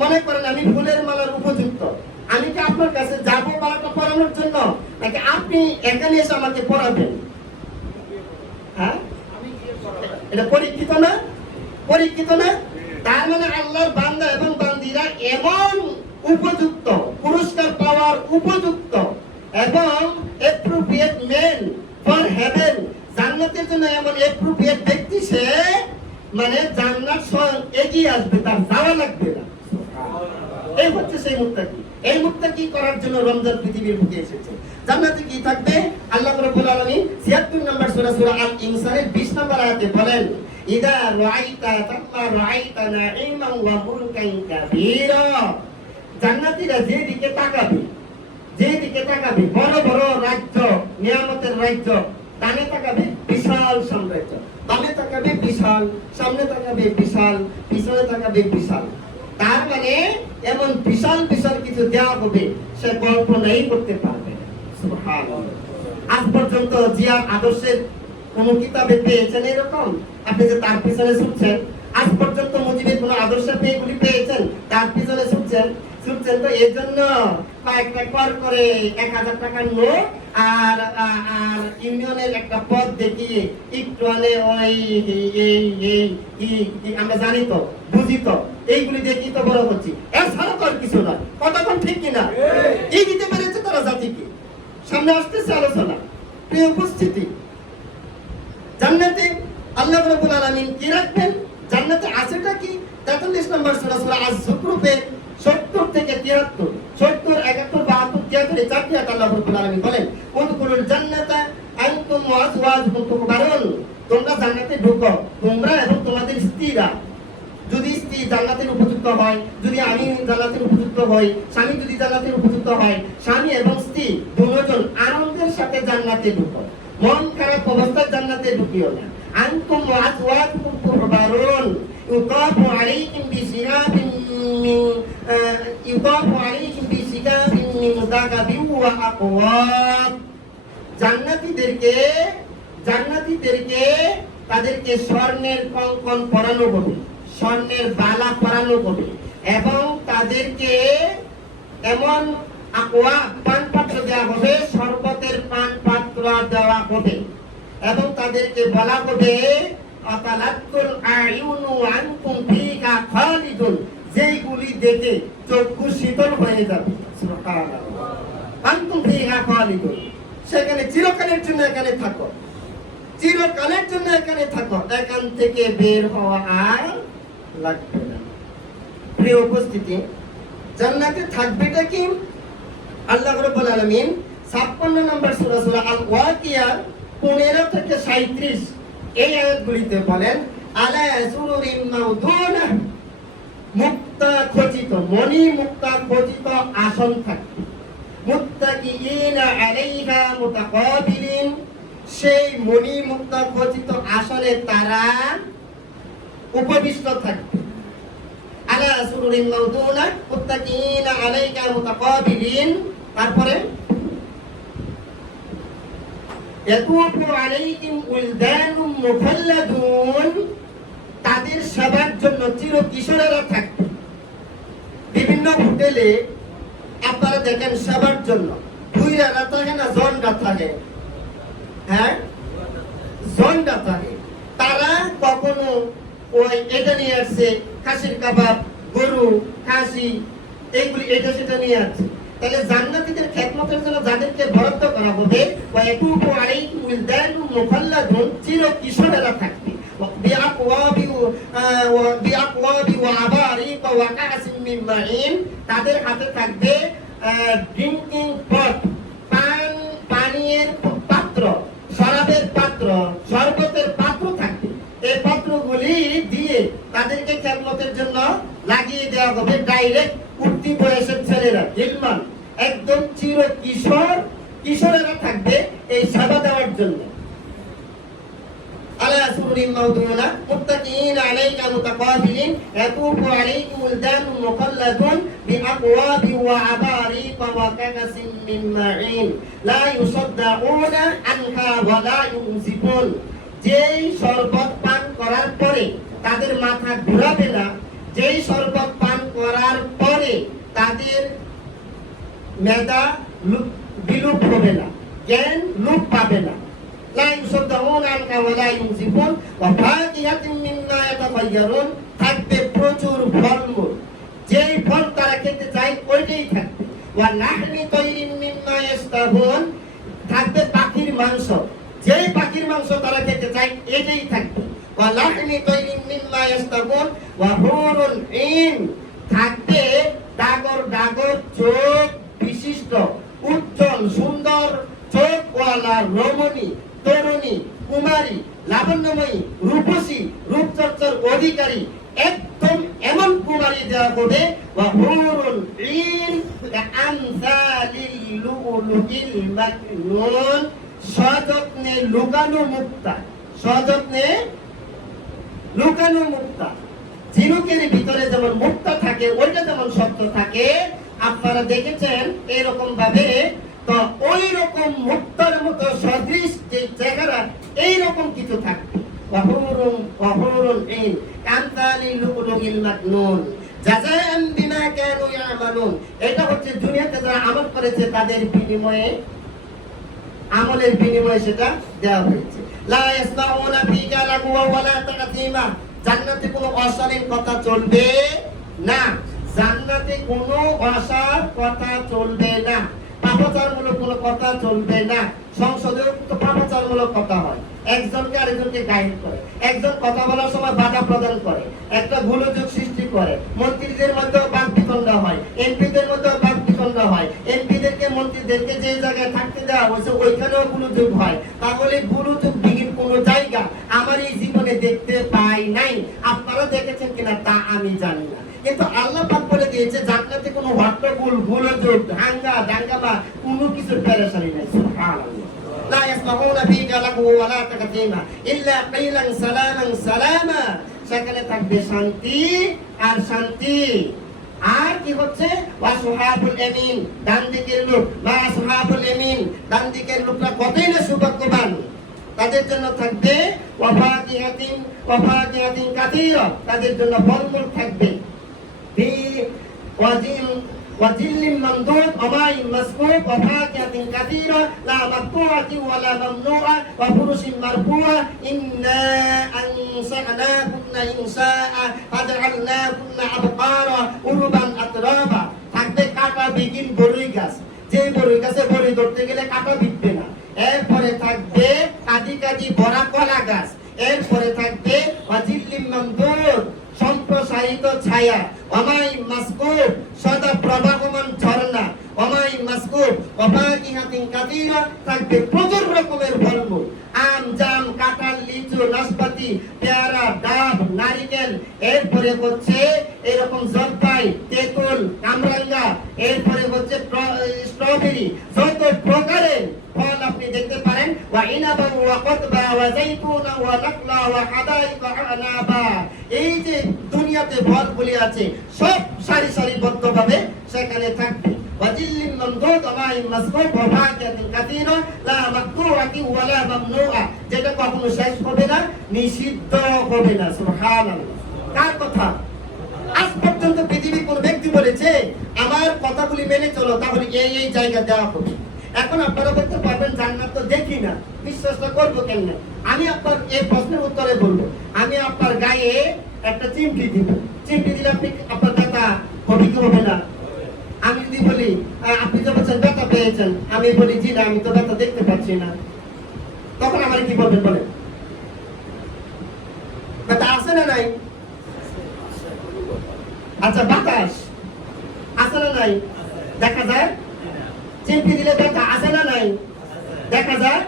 মনে করেন আমি ফুলের মালার উপযুক্ত, আমি কি আপনার কাছে যাবো মালাটা পরানোর জন্য, নাকি আপনি এখানে এসে আমাকে পরাবেন? হ্যাঁ, এটা পরীক্ষিত না? পরীক্ষিত না? তার মানে আল্লাহর বান্দা এবং বান্দীরা এমন উপযুক্ত, পুরস্কার পাওয়ার উপযুক্ত এবং অ্যাপ্রোপ্রিয়েট মেন ফর হেভেন, জান্নাতের জন্য এমন অ্যাপ্রোপ্রিয়েট ব্যক্তি সে, মানে জান্নাত স্বয়ং এগিয়ে আসবে, তার যাওয়া লাগবে না। এই হচ্ছে সেই মুত্তাকি। এই মুত্তাকি করার জন্য রমজান পৃথিবীর বুকে এসেছে। জান্নাতে কি থাকবে? আল্লাহ রাব্বুল আলামিন 76 নম্বর সূরা সূরা আল ইনসানের 20 নম্বর আয়াতে বলেন, ইদা রাআইতা তাম্মা রাআইতা নাঈমান ওয়া মুলকান কাবীরা, জান্নাতীরা যেদিকে তাকাবে, যেদিকে তাকাবে বড় বড় রাজ্য, নিয়ামতের রাজ্য, ডানে তাকাবে বিশাল সাম্রাজ্য, বামে তাকাবে বিশাল, সামনে তাকাবে বিশাল, পিছনে তাকাবে বিশাল। তার মানে এমন বিশাল বিশাল কিছু দেওয়া হবে সে কল্পনাই করতে পারবে না। সুবহানাল্লাহ। আজ পর্যন্ত জিয়ার আদর্শের কোন কিতাবে পেয়েছেন এরকম? আপনি যে তার পিছনে ছুটছেন, আজ পর্যন্ত মুজিবের কোন আদর্শ পেয়েগুলি পেয়েছেন তার পিছনে ছুটছেন? ছুটছেন তো এর জন্য কয়েকটা কর করে 1000 টাকার নোট আর আর ইউনিয়নের একটা পদ দেখিয়ে একটু ওই আমরা জানি তো, বুঝি তো, এইগুলি দেখি তো বড় হচ্ছে, এছাড়া তো আর কিছু না। কতক্ষণ ঠিক কিনা? এই দিতে পেরেছে তারা জাতিকে। সামনে আসতেছে আলোচনা। প্রিয় উপস্থিতি, জান্নাতে আল্লাহ রাব্বুল আলামিন কি রাখবেন? জান্নাতে আছেটা কি? 43 নম্বর সূরা সূরা আয-যুখরুফে 70 থেকে 73, 70, 71, 72, 73 এই চারটি আয়াত আল্লাহ রাব্বুল আলামিন বলেন, উদখুলুল জান্নাতা আনতুম ওয়া আজওয়াজুকুম তুহবারুন, তোমরা জান্নাতে ঢুকো, তোমরা এবং তোমাদের স্ত্রীরা। যদি স্ত্রী জান্নাতের উপযুক্ত হয়, যদি আমি জান্নাতের উপযুক্ত হই, স্বামী যদি জান্নাতের উপযুক্ত হয়, স্বামী এবং স্ত্রী দুজন আনন্দের সাথে জান্নাতে ঢুকো, মন খারাপ অবস্থায় জান্নাতে ঢুকিও না। আনতুম ওয়া আজওয়াজুকুম তুহবারুন ইউতাফু আলাইহিম বিশিরাবিন মিন ইউতাফু আলাইহিম বিশিরাবিন মিন যাকাবিন ওয়া আকওয়াব, জান্নাতীদেরকে তাদেরকে স্বর্ণের কঙ্কন পরানো হবে, স্বর্ণের বালা পরানো হবে এবং তাদেরকে এমন আকওয়া পান পাত্র দেওয়া হবে, শরবতের পান পাত্র দেওয়া হবে এবং তাদেরকে বলা হবে আতালাতুল আয়ুনু আনকুম ফিহা খালিদুন, যেইগুলি দেখে চক্ষু শীতল হয়ে যাবে। সুবহানাল্লাহ। আনকুম ফিহা খালিদুন, সেখানে চিরকালের জন্য এখানে থাকো, চিরকালের জন্য এখানে থাকো, এখান থেকে বের হওয়া আর লাগবে না। প্রিয় উপস্থিতি, জান্নাতে থাকবেটা কি? আল্লাহ রাব্বুল আলামিন 56 নম্বর সূরা সূরা আল ওয়াকিয়া 15 থেকে 37 এই আয়াতগুলিতে বলেন, আলা সুরুরিন মাউদুনা, মুক্তা খচিত, মণি মুক্তা খচিত আসন থাকবে। মুত্তাকিইনা আলাইহা মুতাকাবিলিন, সেই মণি মুক্তা খচিত আসনে তারা উপবিষ্ট থাকবে। আলা সুরুরিন মাউদুনা মুত্তাকিইনা আলাইহা মুতাকাবিলিন, তারপরে ইয়াতুফু আলাইহিম উলদানুম মুখাল্লাদুন, তাদের সেবার জন্য চির কিশোরেরা থাকবে। বিভিন্ন হোটেলে আপনারা দেখেন সেবার জন্য বুইরারা থাকে না, জনরা থাকে, হ্যাঁ জনরা থাকে। তারা কখনো ওই এটা নিয়ে আসছে, খাসির কাবাব, গরু, খাসি, এইগুলি এটা সেটা নিয়ে আসছে। তাহলে জান্নাতীদের খেদমতের জন্য যাদেরকে বরাদ্দ করা হবে, ওয়ায়াতুফু আলাইহিম উলদানুম মুখাল্লাদুন, চির কিশোরেরা থাকবে। তাদের হাতে থাকবে ড্রিঙ্কিং পট, পানীয়ের পাত্র, শরাবের পাত্র, শরবতের পাত্র থাকবে। এই পাত্রগুলি দিয়ে তাদেরকে খেদমতের জন্য লাগিয়ে দেওয়া হবে। ডাইরেক্ট উঠতি বয়সের ছেলেরা, গিলমান, একদম চির কিশোরেরা থাকবে এই সেবা দেওয়ার জন্য। আলা সুরুরিন মাউদুনা মুত্তাকিইনা আলাইহা মুতাকাবিলিন ইয়াতুফু আলাইহিম উলদানুম মুখাল্লাদুন বিআকওয়াবি ওয়া আবারিকা ওয়া কানাসিন মিন মাঈন লা ইউসাদ্দাউনা আনহা ওয়া লা ইউনজিফুন, যেই শরবত পান করার পরে তাদের মাথা ঘোরাবে না, যেই শরবত পান করার পরে তাদের মেধা বিলুপ হবে না, জ্ঞান লুপ পাবে না। লা ইউসাদ্দাউনা আনহা ওয়া লা ইউনজিফুন ওয়া ফাকিহাতিন মিম্মা ইয়াতাখায়্যারুন, থাকবে প্রচুর ফলমূল, যেই ফল তারা খেতে চায় ওইটাই থাকবে। ওয়া লাহমি তায়রিন মিম্মা ইয়াশতাহুন, থাকবে পাখির মাংস, যেই পাখির মাংস তারা খেতে চায় এটাই থাকবে। ওয়া লাহমি তায়রিন মিম্মা ইয়াশতাহুন ওয়া হুরুন ঈন, থাকবে ডাগর ডাগর চোখ বিশিষ্ট, উজ্জ্বল সুন্দর চোখওয়ালা রমণী, তরুণী, কুমারী, লাবণ্যময়ী, রূপসী, রূপচর্চার অধিকারী, একদম এমন কুমারী দেওয়া হবে। ওয়া হুরুন ঈন কাআমসালিল লুলুইল মাকনুন, সযত্নে লুকানো মুক্তা, সযত্নে লুকানো মুক্তা। ঝিনুকের ভিতরে যেমন মুক্তা থাকে, ওইটা যেমন শক্ত থাকে, আপনারা দেখেছেন এরকম ভাবে, তো ওই রকম মুক্তার মতো সদৃশ যে চেহারা, এইরকম কিছু থাকবে। ওয়াহুরুন ঈন কামসালিল লুলুইল মাকনুন জাযাআন বিমা কানু ইয়ামালুন, এটা হচ্ছে দুনিয়াতে যারা আমল করেছে তাদের বিনিময়ে, আমলের বিনিময়ে সেটা দেওয়া হয়েছে। লা ইয়াসমাউনা ফিকা লাগওয়া ওয়ালা তাকসীমা, জান্নাতে কোনো অশালীন কথা চলবে না, জান্নাতে কোনো অসার কথা চলবে না, পাপাচারমূলক কোনো কথা চলবে না। সংসদেও তো পাপাচারমূলক কথা হয়, একজনকে আরেকজনকে গাইড করে, একজন কথা বলার সময় বাধা প্রদান করে, একটা গোলযোগ সৃষ্টি করে, মন্ত্রীদের মধ্যেও বাকবিতণ্ডা হয়, এমপিদের মধ্যেও বাকবিতণ্ডা হয়, এমপিদেরকে মন্ত্রীদেরকে যে জায়গায় থাকতে দেওয়া হয়েছে ওইখানেও গোলযোগ হয়। তাহলে গোলযোগ বিহীন কোনো জায়গা আমার এই জীবনে দেখতে পাই নাই। আপনারা দেখেছেন কিনা তা আমি জানি না, কিন্তু আল্লাহ পাক বলে দিয়েছে জান্নাতে কোনো হট্টগোল, গোলযোগ, দাঙ্গামা কোনো কিছুর পেরেশানি নাই। সুবহানাল্লাহ। লা ইয়াসমাউনা ফিকা লাগওয়া ওয়ালা তাকসীমা ইল্লা কিলান সালামান সালামা, সেখানে থাকবে শান্তি আর শান্তি। আর কি হচ্ছে? ওয়া সুহাবুল ইয়ামিন, ডান দিকের লোক, মা সুহাবুল ইয়ামিন, ডান দিকের লোকরা কতই না সৌভাগ্যবান, তাদের জন্য থাকবে ওয়া ফাকিহাতিন কাসীরা, তাদের জন্য ফলমূল থাকবে। ফি ওয়াজিল্লিম মামদুদ ওয়া মাইন মাসকুব ওয়া ফাকিহাতিন কাসীরা লা মাকতুআতিন ওয়া লা মামনুআ ওয়া ফুরুশিন মারফুআ ইন্না আনশা'নাকুন্না ইনশাআ ফাজআলনাকুন্না আবকারা উরবান আতরাবা, থাকবে কাঁটা বিহীন বড়ই গাছ, যে বড়ই গাছে বড়ি ধরতে গেলে কাঁটা বিঁধবে না। এরপরে থাকবে কাজি ভরা কলা গাছ, এরপরে থাকবে ওয়াজিল্লিম মামদুদ সম্প্রসারিত ছায়া, ওয়ামাই মাসকুব সদা প্রবাহমান ঝর্ণা, ওয়ামাই মাসকুব ওয়াফাকিহাতিন কাসীরা থাকবে প্রচুর রকমের ফলমূল, আম জাম কাঁঠাল লিচু নাশপাতি পেয়ারা ডাব নারিকেল, এরপরে হচ্ছে এরকম জলপাই তেঁতুল কামরাঙ্গা, এরপরে হচ্ছে স্ট্রবেরি, যত প্রকারের ফল আপনি দেখতে পারেন, ওয়া ইনাবা ওয়া কতবা ওয়া যাইতুনা ওয়া নাখলা ওয়া হাদাইকা আনাবা। এই যে দুনিয়াতে ফলগুলি আছে সব সারি সারিবদ্ধভাবে সেখানে থাকবে। ওয়াজিল্লিম মামদুদ ওয়া মাইন মাসকুব ওয়া ফাকিহাতিন কাসীরা লা মাকতুআতি ওয়া লা মামনুআ, যেটা কখনো শেষ হবে না, নিষিদ্ধ হবে না। সুবহানাল্লাহ। কার কথা? আজ পর্যন্ত পৃথিবীর কোন ব্যক্তি বলেছে আমার কথাগুলি মেনে চলো তাহলে এই জায়গা দেওয়া হবে? এখন আপনারা বলতে পারবেন জান্নাত তো দেখি না, বিশ্বাসটা করবো কেমনে? আমি আপনার এই প্রশ্নের উত্তরে বলবো, আমি আপনার গায়ে একটা চিমটি দিব, চিমটি দিলে আপনি আপনার ব্যথা হবে কি হবে না? আমি যদি বলি আপনি তো বলছেন ব্যথা পেয়েছেন, আমি বলি জি না আমি তো ব্যথা দেখতে পাচ্ছি না, তখন আমার কি বলবেন বলেন? ব্যথা আছে না নাই? আচ্ছা বাতাস আছে না নাই? দেখা যায়। চিমটি দিলে ব্যথা আছে না নাই? দেখা যায়।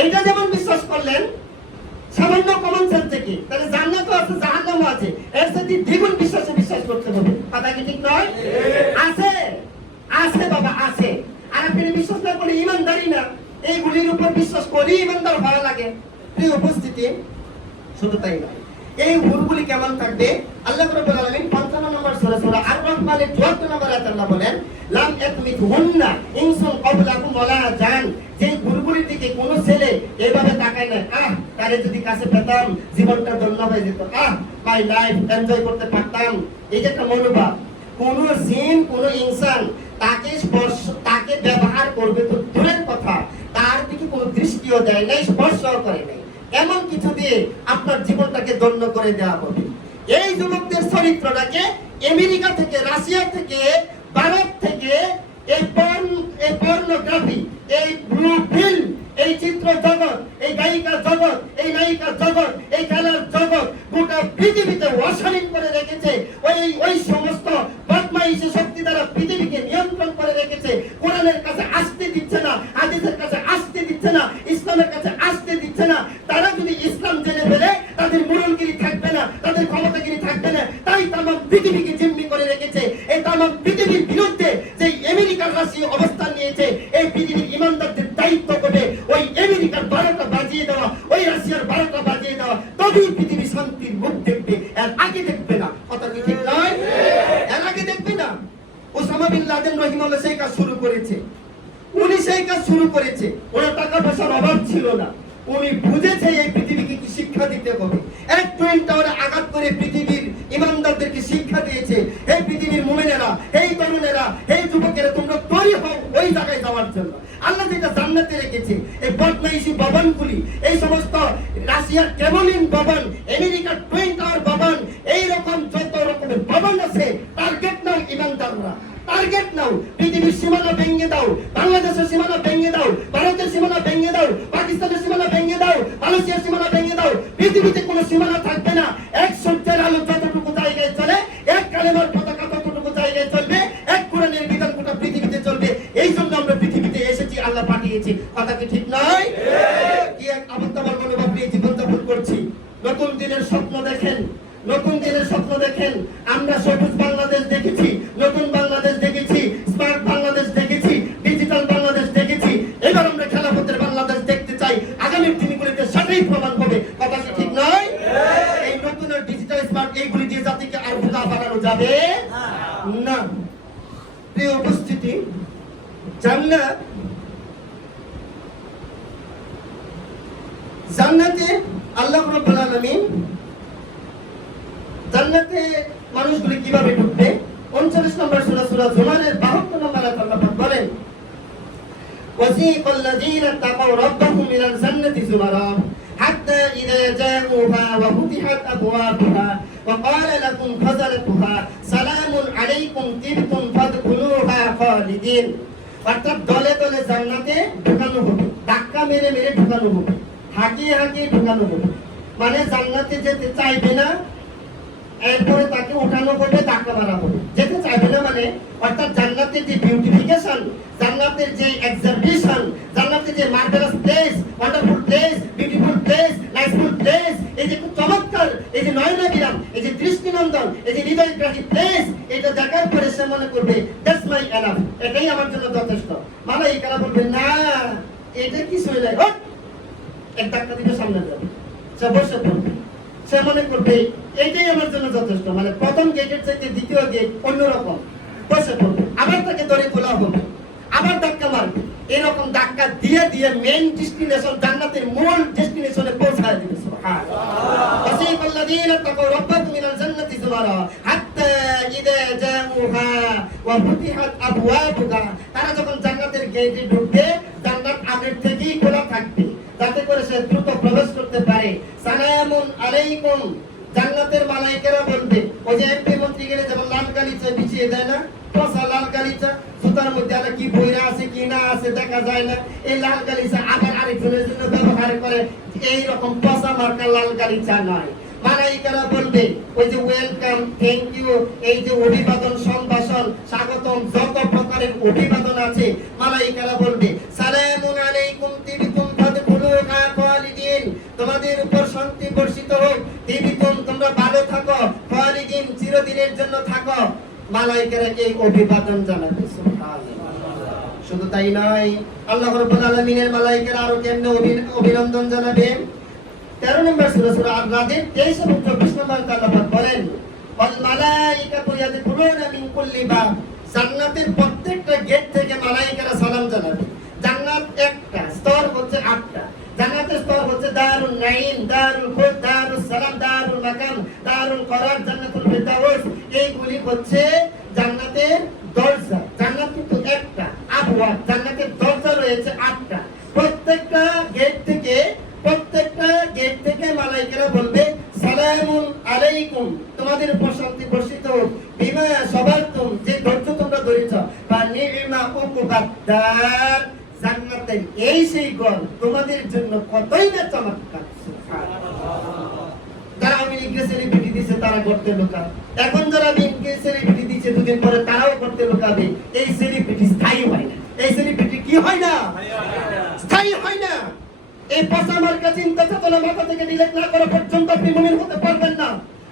এইটা যেমন বিশ্বাস করলেন সামান্য কমন সেন্স থেকে, তাহলে জান্নাতও আছে জাহান্নামও আছে, এর সাথে দ্বিগুণ বিশ্বাস করতে হবে। কথা কি ঠিক নয়? আছে আছে বাবা আছে। আর আপনি বিশ্বাস না করলে ইমানদারি না, এইগুলির উপর বিশ্বাস করি ইমানদার ভালো লাগে। প্রিয় উপস্থিতি, শুধু তাই নয়, এই হুরগুলি কেমন থাকবে? আল্লাহ রাব্বুল আলামিন 55 নম্বর সূরা আর-রহমানের 74 নম্বর আয়াতে আল্লাহ বলেন, লাম ইয়াতমিথুন্না ইনসুন ক্বাবলাকুম ওয়ালা জান, যে হুরগুলির দিকে কোন ছেলে এইভাবে তাকায় না, তারে যদি কাছে পেতাম জীবনটা ধন্য হয়ে যেত, মাই লাইফ এনজয় করতে পারতাম, এই যে একটা মনোভাব। কোন জিন কোন ইনসান তাকে স্পর্শ তাকে ব্যবহার করবে তো দূরের কথা, তার দিকে কোনো দৃষ্টিও দেয় নাই, স্পর্শও করে নাই, এমন কিছু দিয়ে আপনার জীবনটাকে ধন্য করে দেওয়া হবে। এই যুবকদের চরিত্রটাকে আমেরিকা থেকে, রাশিয়া থেকে, ভারত থেকে এই পর্নোগ্রাফি, এই ব্লু ফিল্ম, এই চিত্র জগৎ, এই গায়িকা জগৎ, এই নায়িকা জগৎ, এই খেলার জগৎ গোটা পৃথিবীতে অশালীন করে রেখেছে। ওই সমস্ত বদমাইশি শক্তি দ্বারা পৃথিবীকে নিয়ন্ত্রণ করে রেখেছে। কোরআনের কাছে আসতে দিচ্ছে না, হাদিসের কাছে আসতে দিচ্ছে না, ইসলামের কাছে আসতে দিচ্ছে না। তারা যদি ইসলাম জেনে ফেলে তাদের মুরলগিরি থাকবে না, তাদের ক্ষমতাগিরি থাকবে না। তাই তাম পৃথিবীকে জিম্মি করে রেখেছে। এই তাম পৃথিবীর বিরুদ্ধে যে আমেরিকার রাশি অবস্থান নিয়েছে, এই পৃথিবীর ইমানদারদের দায়িত্ব করে ওই আমেরিকার 12টা বাজিয়ে দেওয়া, ওই রাশিয়ার 12টা বাজিয়ে দেওয়া, তবেই পৃথিবী শান্তির মুখ দেখবে, এর আগে দেখবে না। কথা কি ঠিক নয়? এর আগে দেখবে না। ওসামা বিন লাদেন রাহিমাহুল্লাহ সেই কাজ শুরু করেছে, উনি সেই কাজ শুরু করেছে। ওনার টাকা পয়সার অভাব ছিল না, উনি বুঝেছে এই পৃথিবীকে কি শিক্ষা দিতে হবে। এক টুইন টাওয়ারে আঘাত করে পৃথিবীর ইমানদারদেরকে শিক্ষা দিয়েছে, এই পৃথিবীর মুমিনেরা, এই তরুণেরা, এই যুবকেরা তোমরা তৈরি হও ওই জায়গায় যাওয়ার জন্য। আল্লাহ যেটা জান্নাতে রেখেছে, এই বদমাইশি ভবনগুলি, এই সমস্ত রাশিয়ার ক্রেমলিন ভবন, আমেরিকার টুইন টাওয়ার ভবন, এই রকম যত রকমের ভবন আছে, টার্গেট নাও ইমানদাররা, টার্গেট নাও। পৃথিবীর সীমানা ভেঙে দাও, বাংলাদেশের সীমানা ভেঙে দাও, ভারতের সীমানা ভেঙে দাও, পাকিস্তানের সীমানা ভেঙে দাও, মালয়েশিয়ার সীমানা ভেঙে দাও। পৃথিবীতে কোনো সীমানা থাকবে না। এক সূর্যের আলো যতটুকু জায়গায় চলে, এক কালেমার পতাকা ততটুকু জায়গায় চলবে, এক কোরআনের বিধান গোটা পৃথিবীতে চলবে। এই জন্য আমরা পৃথিবীতে এসেছি, আল্লাহ পাঠিয়েছি। কথা কি ঠিক নয়? কি এক আবদ্ধতার মনোভাব নিয়ে জীবনযাপন করছি। নতুন দিনের স্বপ্ন দেখেন, নতুন দিনের স্বপ্ন দেখেন। আমরা সবুজ বাংলাদেশ দেখেছি, নতুন বাংলাদেশ দেখেছি, স্মার্ট বাংলাদেশ দেখেছি, ডিজিটাল বাংলাদেশ দেখেছি। এবার আমরা খেলাফতের বাংলাদেশ দেখতে চাই। আগামীর দিনগুলিতে সেটাই প্রমাণ হবে। কথা কি ঠিক নয়? এই নতুন আর ডিজিটাল স্মার্ট এইগুলি দিয়ে জাতিকে আর বোকা বানানো যাবে না। প্রিয় উপস্থিতি, জান্নাতে আল্লাহ রাব্বুল আলামিন জান্নাতে মানুষগুলি কিভাবে ঢুকবে? 39 নম্বর সূরা জুমারের 72 নম্বর আয়াতে আল্লাহ পাক বলেন, ওয়াসিকাল লাযীনা তাকাউ রাব্বাহুম ইলাল জান্নাতি যুমারা হাত্তা ইযা জাউহা ওয়া ফুতিহাত আবওয়াবুহা ওয়া ক্বালা লাকুম খাযালাতুহা সালামুন আলাইকুম তিবতুম ফাদখুলুহা খালিদিন। অর্থাৎ দলে দলে জান্নাতে ঢোকানো হবে, ধাক্কা মেরে মেরে ঢোকানো হবে। হাঁকিয়ে হাঁকিয়ে ঢুকানো হবে, মানে জান্নাতে যেতে চাইবে না, এরপরে তাকে উঠানো হবে, ধাক্কা মারা হবে, যেতে চাইবে না মানে অর্থাৎ জান্নাতের যে বিউটিফিকেশন, জান্নাতের যে এক্সারভিশন, জান্নাতের যে marvellous place, wonderful place, beautiful place, niceful place, এই যে চমৎকার, এই যে নয়নাভিরাম, এই যে দৃষ্টিনন্দন, এই যে হৃদয়গ্রাহী প্লেস, এটা দেখার পরে সে মনে করবে দ্যাটস মাই এনাফ, এটাই আমার জন্য যথেষ্ট। মালাইকারা বলবে না, এটা কিছুই নাই, এক ধাক্কা দিবে সামনে যাবে, সে বসে পড়বে, সে মনে করবে এটাই আমার জন্য যথেষ্ট, মানে প্রথম গেটের থেকে দ্বিতীয় গেট অন্যরকম, বসে পড়বে, আবার তাকে ধরে তোলা হবে, আবার ধাক্কা মারবে, এরকম ধাক্কা দিয়ে দিয়ে মেইন ডেস্টিনেশন, জান্নাতের মূল ডেস্টিনেশনে পৌঁছায় দিবে। সুবহানাল্লাহ। ওয়াসিকাল্লাযীনা তাকাউ রাব্বাহুম মিনাল জান্নাতি যুমারা হাত্তা ইযা জাউহা ওয়া ফুতিহাত আবওয়াবুহা, তারা যখন জান্নাতের গেটে ঢুকবে, জান্নাত আগের থেকেই খোলা থাকবে যাতে করে সে দ্রুত প্রবেশ করতে পারে। সালামুন আলাইকুম, জান্নাতের মালায়েকেরা বলবে, ওই যে এমপি মন্ত্রী গেলে যেমন লাল গালিচা বিছিয়ে দেয় না, পচা লাল গালিচা, জুতার মধ্যে আর কি বইরা আছে কি না আছে দেখা যায় না, এই লাল গালিচা আবার আরেকজনের জন্য ব্যবহার করে, এই রকম পচা মার্কা লাল গালিচা নয়। মালায়েকেরা বলবে ওই যে ওয়েলকাম, থ্যাংক ইউ, এই যে অভিবাদন, সম্ভাষণ, স্বাগতম, যত প্রকারের অভিবাদন আছে, মালায়েকেরা বলবে সালামুন আলাইকুম তিবিতুম ফাদখুলুহা খালিদিন, তোমাদের উপর শান্তি বর্ষিত হোক, তিবিতুম, তোমরা ভালো থাকো, খালিদিন, চিরদিনের জন্য থাকো। মালায়েকেরা এই অভিবাদন জানাবে। সুবহানাল্লাহ। শুধু তাই নয়, আল্লাহ রাব্বুল আলামিনের মালায়েকেরা আরো কেমনে অভিনন্দন জানাবে। 13 নম্বর সূরা সূরা আর-রাদের 23 এবং 24 নম্বর আল্লাহ পাক বলেন, ওয়াল মালায়েকাতু ইয়াদখুলুনা মিন কুল্লি বাব, জান্নাতের প্রত্যেকটা গেট থেকে মালায়েকেরা সালাম জানাবে। জান্নাত একটা স্তর হচ্ছে 8টা, জান্নাতের স্তর হচ্ছে দারুন নাঈম, দারুল খুলদ, দারুস সালাম, দারুল মাকাম, দারুল করার, জান্নাতুল ফিরদাউস, এইগুলি হচ্ছে জান্নাতের দরজা। জান্নাত কিন্তু একটা, আবওয়াব, জান্নাতের দরজা রয়েছে 8টা। প্রত্যেকটা গেট থেকে মালায়েকেরা বলবে সালামুন আলাইকুম, তোমাদের উপর শান্তি বর্ষিত হোক, বিমা সাবারতুম, যে ধৈর্য তোমরা ধরেছ, বা নি'মা উকুবাদ দার, জান্নাতের এই সেই ঘর তোমাদের জন্য কতই না চমৎকার। সুবহানাল্লাহ। যারা আমেরিকা সেলিব্রিটি দিয়েছে তারা করতে লুকাবে, এখন যারা বিএনপি সেলিব্রিটি দিয়েছে দুদিন পরে তারাও করতে লুকাবে। এই সেলিব্রিটি স্থায়ী হয় না, এই সেলিব্রিটি কি হয় না, স্থায়ী হয় না। এই পচা মার্কা চিন্তা চেতনা মাথা থেকে ডিলেট না করা পর্যন্ত আপনি মুমিন হতে পারবেন না।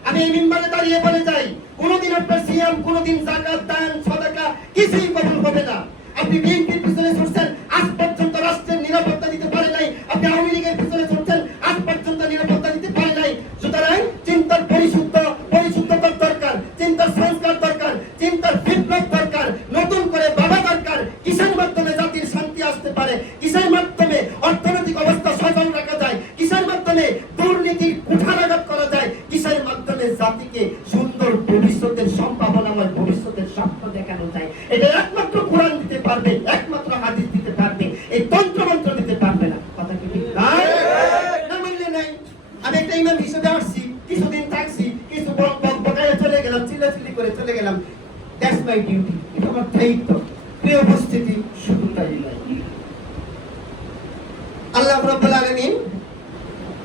আমি এই মিম্বারে দাঁড়িয়ে বলে যাই, কোনোদিন আপনার সিয়াম, কোনোদিন যাকাত, দান, সাদাকা কিছুই কবুল হবে না। আপনি বিএনপির পিছনে ছুটছেন, আজ পর্যন্ত রাষ্ট্রের নিরাপত্তা দিতে পারে নাই। আপনি আওয়ামী লীগের পিছনে ছুটছেন, আজ পর্যন্ত নিরাপত্তা দিতে পারে নাই। সুতরাং চিন্তার পরিশুদ্ধতার দরকার, চিন্তার সংস্কার দরকার, চিন্তার বিপ্লব দরকার, নতুন করে বাবা দরকার। কিসের মাধ্যমে জাতির শান্তি আসতে পারে, কিসের মাধ্যমে অর্থনৈতিক অবস্থা সচল রাখা যায়, কিসের মাধ্যমে দুর্নীতির কুঠারাঘাত করা যায়, কিসের মাধ্যমে জাতিকে সুন্দর ভবিষ্যতের সম্ভাবনাময় ভবিষ্যতের স্বপ্ন দেখানো যায়, এটা একমাত্র কোরআন দিতে পারবে, একমাত্র হাদিস দিতে পারবে, এই তন্ত্রমন্ত্র দিতে পারবে না। কথা কি ঠিক না? না মানলে নাই। আমি একটা ইমাম হিসেবে আসছি, কিছুদিন থাকছি, কিছু বকায় চলে গেলাম, চিল্লাচিল্লি করে চলে গেলাম, দ্যাটস মাই ডিউটি, এটা আমার দায়িত্ব। প্রিয় উপস্থিতি, শুধু তাই নয়, আল্লাহ রাব্বুল আলামিন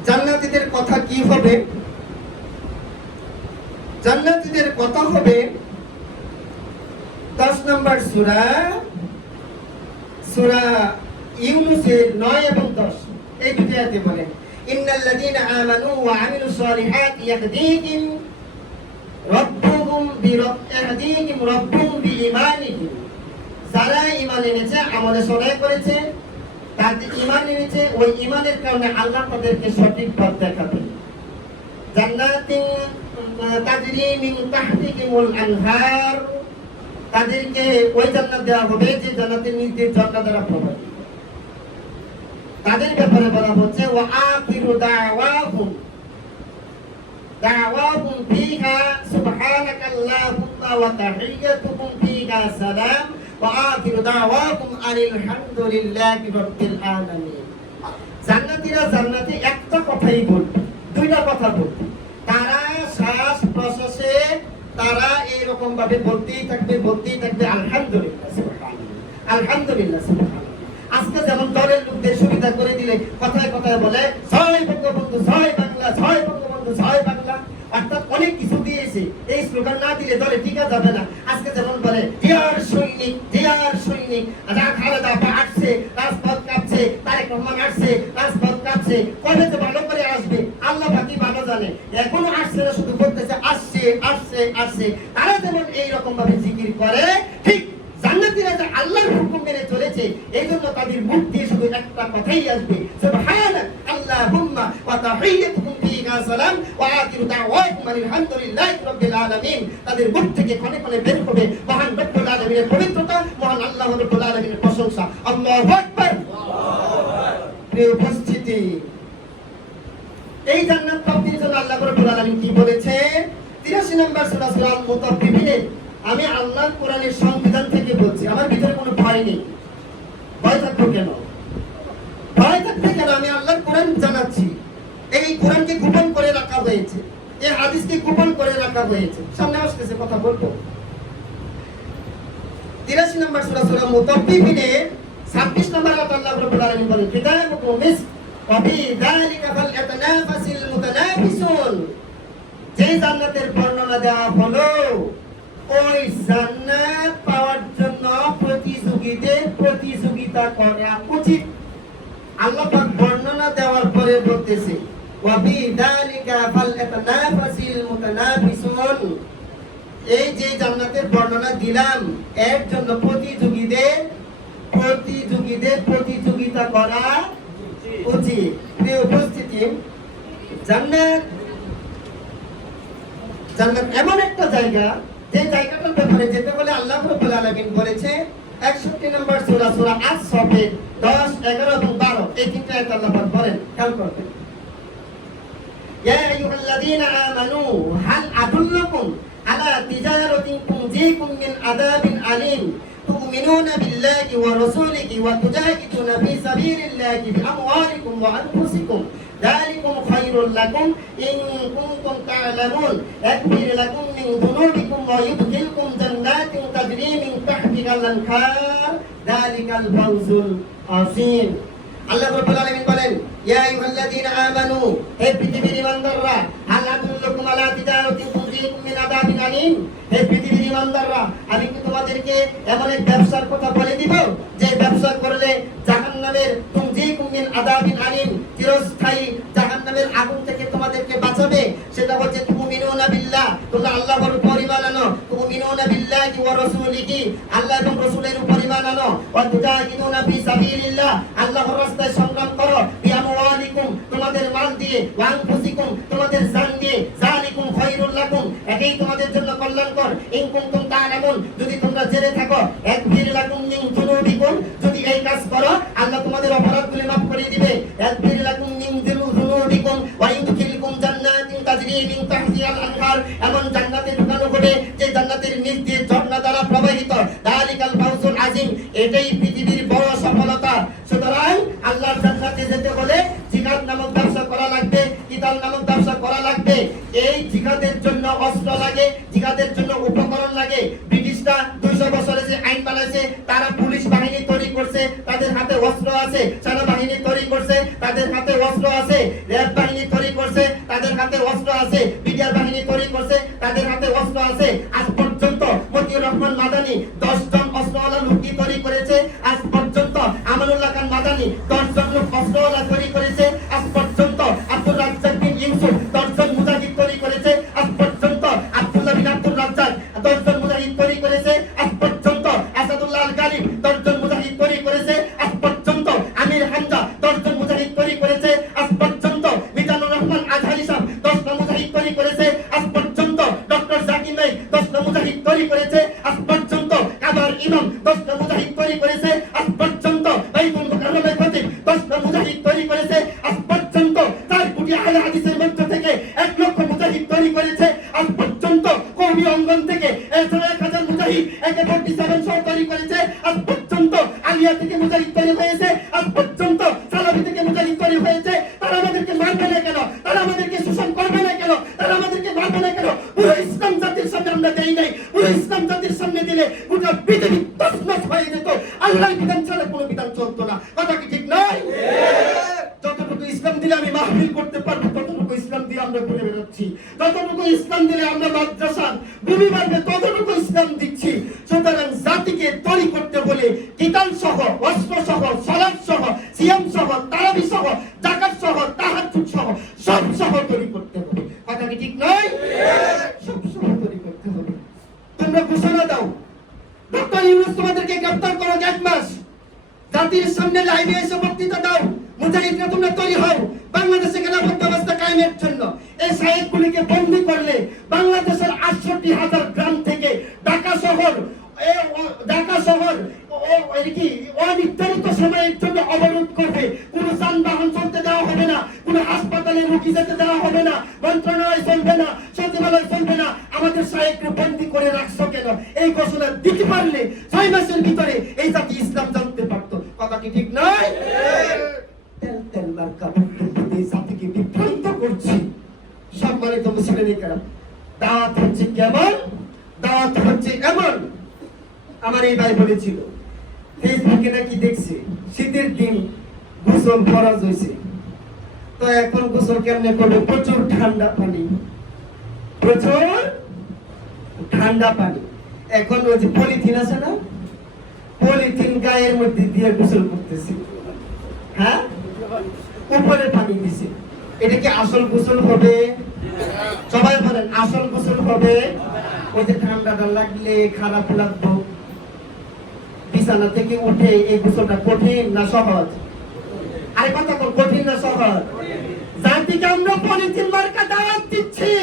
জান্নাতীদের কথা কি হবে, জান্নাতীদের কথা হবে 10 নম্বর সূরা ইউনূসের 9 এবং 10, এই দুটি আয়াতে বলেন, ইন্নাল্লাযীনা আমানু ওয়া আমিলুস সালিহাতি ইয়াহদীহিম রাব্বুহুম বিঈমানিহিম, যারা ঈমান এনেছে, আমলে সলাই করেছে, তাদের ঈমান এনেছে, ওই ঈমানের কারণে আল্লাহ তাদেরকে সঠিক পথ দেখাবে। জান্নাতিন তাজরি মিন তাহতিহিমুল আনহার, তাদেরকে ওই জান্নাত দেওয়া হবে যে জান্নাতের নিচ দিয়ে ঝর্ণা দ্বারা প্রবাহিত। তাদের ব্যাপারে বলা হচ্ছে ওয়া আখিরু দাওয়াহুম ফিহা সুবহানাকাল্লাহুম্মা ওয়া তাহিyyatuhum ফিহা সালাম ওয়া আখিরু দাওয়াহুম আনিল হামদুলিল্লাহি রাব্বিল আলামিন। জান্নাতীরা জান্নাতে একটা কথাই বলবে, দুইটা কথা বলবে, তারা শ্বাস প্রশ্বাসে তারা এইরকম ভাবে বলতেই থাকবে আলহামদুলিল্লাহ সুবহানাল্লাহ, আলহামদুলিল্লাহ সুবহানাল্লাহ। আজকে যেমন দলের লোকদের সুবিধা করে দিলে কথায় কথায় বলে স্লোগান না দিলে দলে টিকা যাবে না। আজকে যেমন বলে ডিয়ার সৈনিক, আজা খালেদা আসছে, রাজপথ কাঁপছে, তারেক রহমান আসছে, রাজপথ কাঁপছে, কবে যে ভালো করে আসবে আল্লাহ পাকই ভালো জানে। এখনো আসছে না, শুধু বলতেছে আসছে। তারা যেমন এইরকম ভাবে জিকির করে, ঠিক জান্নাতীরা যে আল্লাহর হুকুম মেনে চলেছে, এই জন্য তাদের মুখ দিয়ে শুধু একটা কথাই আসবে, সুবহানাক আল্লাহুম্মা ওয়া তাহিyy্যাতুহুম ফীহা সালাম ওয়া আখিরু দাওয়াতুহুম আলহামদুলিল্লাহি রাব্বিল আলামিন। তাদের মুখ থেকে ক্ষণে ক্ষণে বের হবে মহান রব্বুল আলামিনের পবিত্রতা, মহান আল্লাহ রব্বুল আলামিনের প্রশংসা। আল্লাহু আকবার। প্রিয় উপস্থিতি, এই জান্নাত প্রাপ্তির জন্য আল্লাহ রব্বুল আলামিন কি বলেছে? 83 নম্বর সূরা সূরা মুতাফফিফিনে আমি আল্লাহর কোরআনের সংবিধান থেকে বলছি, আমার ভিতরে কোনো ভয় নেই। ভয় থাকবে কেন? আমি আল্লাহর কোরআন জানাচ্ছি। এই কোরআনকে গোপন করে রাখা হয়েছে, এই হাদিসকে গোপন করে রাখা হয়েছে। সামনে আসতেছে কথা বলবো। 83 নম্বর সূরা সূরা মুতাফফিফিনে 26 নম্বর আয়াত আল্লাহ রাব্বুল আলামিন বলেন, কিতাবুকুম মিস ওয়া ফি যালিকা ফালইয়াতানাফাসিল মুতানাফিসুন। যে জান্নাতের বর্ণনা দেওয়া হলো, ওই জান্নাত পাওয়ার জন্য প্রতিযোগীদের প্রতিযোগিতা করা উচিত। আল্লাহ পাক বর্ণনা দেওয়ার পরে বলতেছে, ওয়া ফি যালিকা ফালইয়াতানাফাসিল মুতানাফিসুন। এই যে জান্নাতের বর্ণনা দিলাম, এর জন্য প্রতিযোগীদের প্রতিযোগিতা করা উচিত। প্রিয় উপস্থিতি, জান্নাত এমন একটা জায়গা, যে জায়গাটার ব্যাপারে যেতে বলে আল্লাহ রাব্বুল আলামিন বলেছে 61 নম্বর সূরা সূরা আস-সাফের 10, 11 এবং 12 এই তিনটা আয়াত আল্লাহ পাক বলেন, খেয়াল করবেন। ইয়া আইয়ুহাল্লাযীনা আমানু হাল আদুল্লুকুম আলা তিজারাতিন তুনজিকুম মিন আযাবিন আলীম তু'মিনুনা বিল্লাহি ওয়া রাসূলিহি ওয়া তুজাহিদুনা ফি সাবিলিল্লাহি বিআমওয়ালিকুম ওয়া আনফুসিকুম যালিকুম খায়রুল লাকুম ইন কুনতুম তা'লামুন ইয়াগফির লাকুম মিন যুনুবিকুম ওয়া ইউদখিলকুম জান্নাতিন তাজরি মিন তাহতিহাল আনহার যালিকাল ফাওজুল আযীম। আল্লাহ রাব্বুল আলামিন বলেন, ইয়া আইয়ুহাল্লাযীনা আমানু, হে পৃথিবীর ঈমানদাররা, হাল আদুল্লুকুম আলা তিজারাতিন তুনজিকুম মিন আযাবিন আলীম। হে পৃথিবীর ঈমানদাররা, আমি কি তোমাদেরকে এমন এক ব্যবসার কথা বলে দিব, যে ব্যবসা করলে জাহান্নামের তুনজিকুম মিন আযাবিন আলীম, চিরস্থায়ী জাহান্নামের আগুন থেকে তোমাদেরকে বাঁচাবে। সেটা হচ্ছে তুমিনুনা বিল্লাহ, তোমরা আল্লাহর উপর ঈমান আনো, তুমিনুনা বিল্লাহি ওয়া রাসূলিহি, আল্লাহ এবং রাসূলের উপর ঈমান আনো, ওয়া তুজাহিদুনা ফি সাবিলিল্লাহ, আল্লাহর রাস্তায় সংগ্রাম করো, বিআমওয়ালিকুম, তোমাদের মাল দিয়ে, ওয়া আনফুসিকুম, তোমাদের জান দিয়ে, যালিকুম খায়রুল লাকুম, এটাই তোমাদের জন্য কল্যাণকর, ইন কুনতুম তা'লামুন, যদি তোমরা জেনে থাকো, ইয়াগফির লাকুম মিন যুনুবিকুম, যদি এই কাজ করো আল্লাহ তোমাদের অপরাধগুলি মাফ করে দিবে, ইয়াগফির লাকুম মিন যুনুবিকুম ওয়া ইউদখিলকুম জান্নাতিন তাজরি মিন তাহতিহাল আনহার, এমন জান্নাতে ঢুকানো হবে যে জান্নাতের নিচ দিয়ে ঝর্ণা দ্বারা প্রবাহিত, যালিকাল ফাওজুল আযীম, এটাই পৃথিবীর বড় সফলতা। সুতরাং আল্লাহর জান্নাতে যেতে হলে জিহাদ নামক ব্যবসা করা লাগবে, কিতাল নামক ব্যবসা করা লাগবে। এই জিহাদের জন্য অস্ত্র লাগে, জিহাদের জন্য উপকরণ লাগে। ব্রিটিশরা 200 বছরে যে আইন বানাইছে, তারা পুলিশ বাহিনী তৈরি করছে, তাদের হাতে অস্ত্র আছে, সেনাবাহিনী তৈরি করছে, তাদের হাতে অস্ত্র আছে, র্যাব বাহিনী তৈরি করছে, তাদের হাতে অস্ত্র আছে, বিডিআর বাহিনী তৈরি করছে, তাদের হাতে অস্ত্র আছে। আজ পর্যন্ত মতিউর রহমান মাদানী 10 জন অস্ত্রওয়ালা লুকি তৈরি করেছে। আজ পর্যন্ত আমানুল্লাহ খান মাদানী 10 জন অস্ত্রওয়ালা তৈরি করেছে। আজ পর্যন্ত আব্দুর রাজ্জাক বিন ইউসুফ 10 জন মুজাহিদ তৈরি করেছে। আজ পর্যন্ত আব্দুল্লাহ বিন আব্দুর রাজ্জাক 10 জন মুজাহিদ তৈরি করেছে। আজ পর্যন্ত আসাদুল্লাহ আল গালিব 10 জন মুজাহিদ তৈরি করেছে। আজ পর্যন্ত আমির হামজা 10 জন মুজাহিদ তৈরি করেছে। আজ পর্যন্ত মিজানুর রহমান আজহারি সাহেব 10 জন মুজাহিদ তৈরি করেছে। আজ পর্যন্ত ডক্টর জাকির নাইক 10 জন মুজাহিদ তৈরি করেছে। আজ পর্যন্ত কাবার ইমাম 10 জন মুজাহিদ তৈরি করেছে। আজ পর্যন্ত বাইতুল মুকাররমের খতিব 10 জন মুজাহিদ তৈরি করেছে। আজ পর্যন্ত আমরা ঘুরে বেরোচ্ছি। যতটুকু ইসলাম দিলে আমরা মাদ্রাসার ভূমি বাড়বে ততটুকু ইসলাম দিচ্ছি। সুতরাং জাতিকে তৈরি করতে বলে কিতাব সহ, অস্ত্র সহ, সালাত সহ, সিয়াম সহ, তারাবি সহ, যাকাত সহ, তাহাজ্জুদ সহ সব সহ তৈরি করতে হবে। কথা কি ঠিক নয়? সব সহ তৈরি করতে হবে। তোমরা ঘোষণা দাও, ডক্টর ইউনূস তোমাদেরকে গ্রেফতার করো 1 মাস, জাতির সামনে লাইভে এসে বক্তৃতা দাও, মুজাহিদরা তোমরা তৈরি হও বাংলাদেশে খেলাফত ব্যবস্থা কায়েমের জন্য। এই সাহেবগুলিকে বন্দী করলে বাংলাদেশের ৬৮,০০০ গ্রাম থেকে ঢাকা শহর অনির্ধারিত সময়ের জন্য অবরোধ করবে। কোনো যানবাহন চলতে দেওয়া হবে না, কোনো হাসপাতালে রোগী যেতে দেওয়া হবে না, মন্ত্রণালয় চলবে না, সচিবালয় চলবে না। আমাদের সাহেবকে বন্দী করে রাখছো কেন? এই ঘোষণা দিতে পারলে ৬ মাসের ভিতরে এই জাতি ইসলাম জানতে পারত। কথা কি ঠিক নয়? জাতিকে বিভ্রান্ত করছি। সম্মানিত মুসলিম কেরাম, দাওয়াত হচ্ছে কেমন? দাওয়াত হচ্ছে এমন। আমার এই ভাই বলেছিল ফেসবুকে নাকি দেখছে শীতের দিন গোসল ফরজ হয়েছে, তো এখন গোসল কেমনে করবে? প্রচুর ঠান্ডা পানি, প্রচুর ঠান্ডা পানি। এখন ওই যে পলিথিন আছে না, পলিথিন গায়ের মধ্যে দিয়ে গোসল করতেছে। হ্যাঁ, উপরে পানি দিছে। এটা কি আসল গোসল হবে? সবাই বলেন আসল গোসল হবে? ওই যে ঠান্ডাটা লাগলে খারাপ লাগবে, বিছানা থেকে উঠে এই গোসলটা কঠিন না সহজ? আরে কথা বল, কঠিন না সহজ? জাতিকে আমরা পলিথিন মার্কা দাওয়াত দিচ্ছি।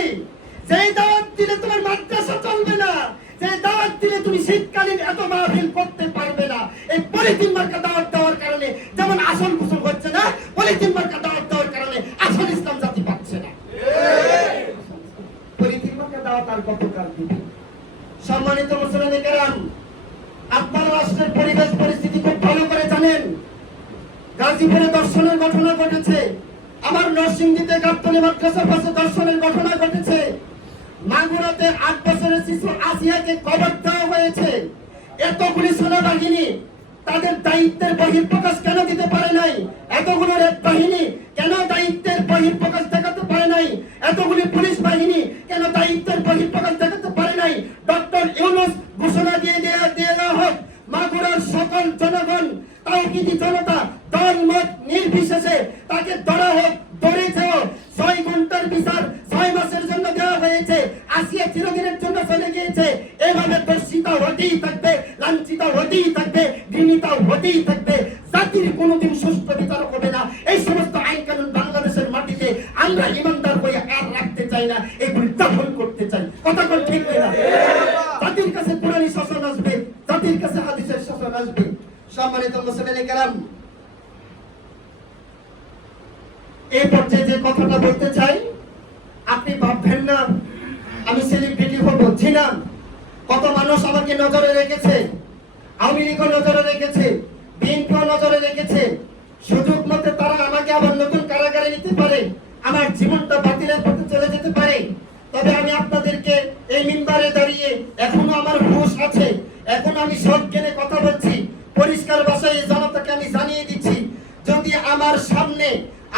যেই দাওয়াত দিলে তোমার মাদ্রাসা চলবে না, যে দাওয়াত দিলে তুমি শীতকালীন এত মাহফিল করতে পারবে না। এই পলিথিন মার্কা দাওয়াত দেওয়ার কারণে যেমন আসল গোসল হচ্ছে না, পলিথিন মার্কা দাওয়াত দেওয়ার কারণে আসল ইসলাম জাতি পাচ্ছে না। পলিথিন মার্কা দাওয়াত আর কত কাল দিবে? সম্মানিত মুসলিম কেরাম, আপনারা রাষ্ট্রের পরিবেশ পরিস্থিতি খুব ভালো করে জানেন। গাজীপুরে দর্শনের ঘটনা ঘটেছে, আমার নরসিংদীতে গাবতলী মাদ্রাসার পাশে দর্শনের ঘটনা ঘটেছে, মাগুরাতে ৮ বছরের শিশু আসিয়াকে কবর দেওয়া হয়েছে। এতগুলি সেনাবাহিনী তাদের দায়িত্বের বহিঃপ্রকাশ কেন দিতে পারে নাই? এতগুলো রেড বাহিনী কেন দায়িত্বের বহিঃপ্রকাশ দেখাতে পারে নাই? এতগুলি পুলিশ বাহিনী কেন দায়িত্বের বহিঃপ্রকাশ দেখাতে পারে নাই? ডক্টর ইউনূস ঘোষণা দিয়ে দেওয়া হোক, মাগুরার সকল জনগণ, তাওহীদি জনতা, দল মত নির্বিশেষে তাকে ধরা হোক, ধরেছেও। ৬ ঘন্টার বিচার ৬ মাসের জন্য দেওয়া হয়েছে। আসিয়া চিরদিনের জন্য চলে গিয়েছে। এভাবে দর্শিতা হতেই থাকবে, লাঞ্ছিত হতেই থাকবে, ঘৃণিত হতেই থাকবে। জাতির কোনোদিন সুষ্ঠু বিচার হবে না। এই সমস্ত আইন কানুন বাংলাদেশের মাটিতে আমরা ইমানদার হয়ে আর রাখতে চাই না, এগুলি দখল করতে চাই। কথা বল ঠিক কিনা? জাতির কাছে কোরআনী শাসন আসবে, জাতির কাছে হাদিসের শাসন আসবে। সম্মানিত মুসলিম কেরাম, এই পর্যায়ে যে কথাটা বলতে চাই, আপনি ভাববেন না আমি সেলিব্রিটি হব। ছিলাম, কত মানুষ আমাকে নজরে রেখেছে, আওয়ামী লীগও নজরে রেখেছে, বিএনপিও নজরে রেখেছে। সুযোগ মতে তারা আমাকে আবার নতুন কারাগারে নিতে পারে, আমার জীবনটা বাতিলের পথে চলে যেতে পারে। তবে আমি আপনাদেরকে এই মিম্বারে দাঁড়িয়ে এখনো আমার হুঁশ আছে, এখন আমি সৎ জ্ঞানে কথা বলছি। পরিষ্কার ভাষায় জনতাকে আমি জানিয়ে দিচ্ছি, যদি আমার সামনে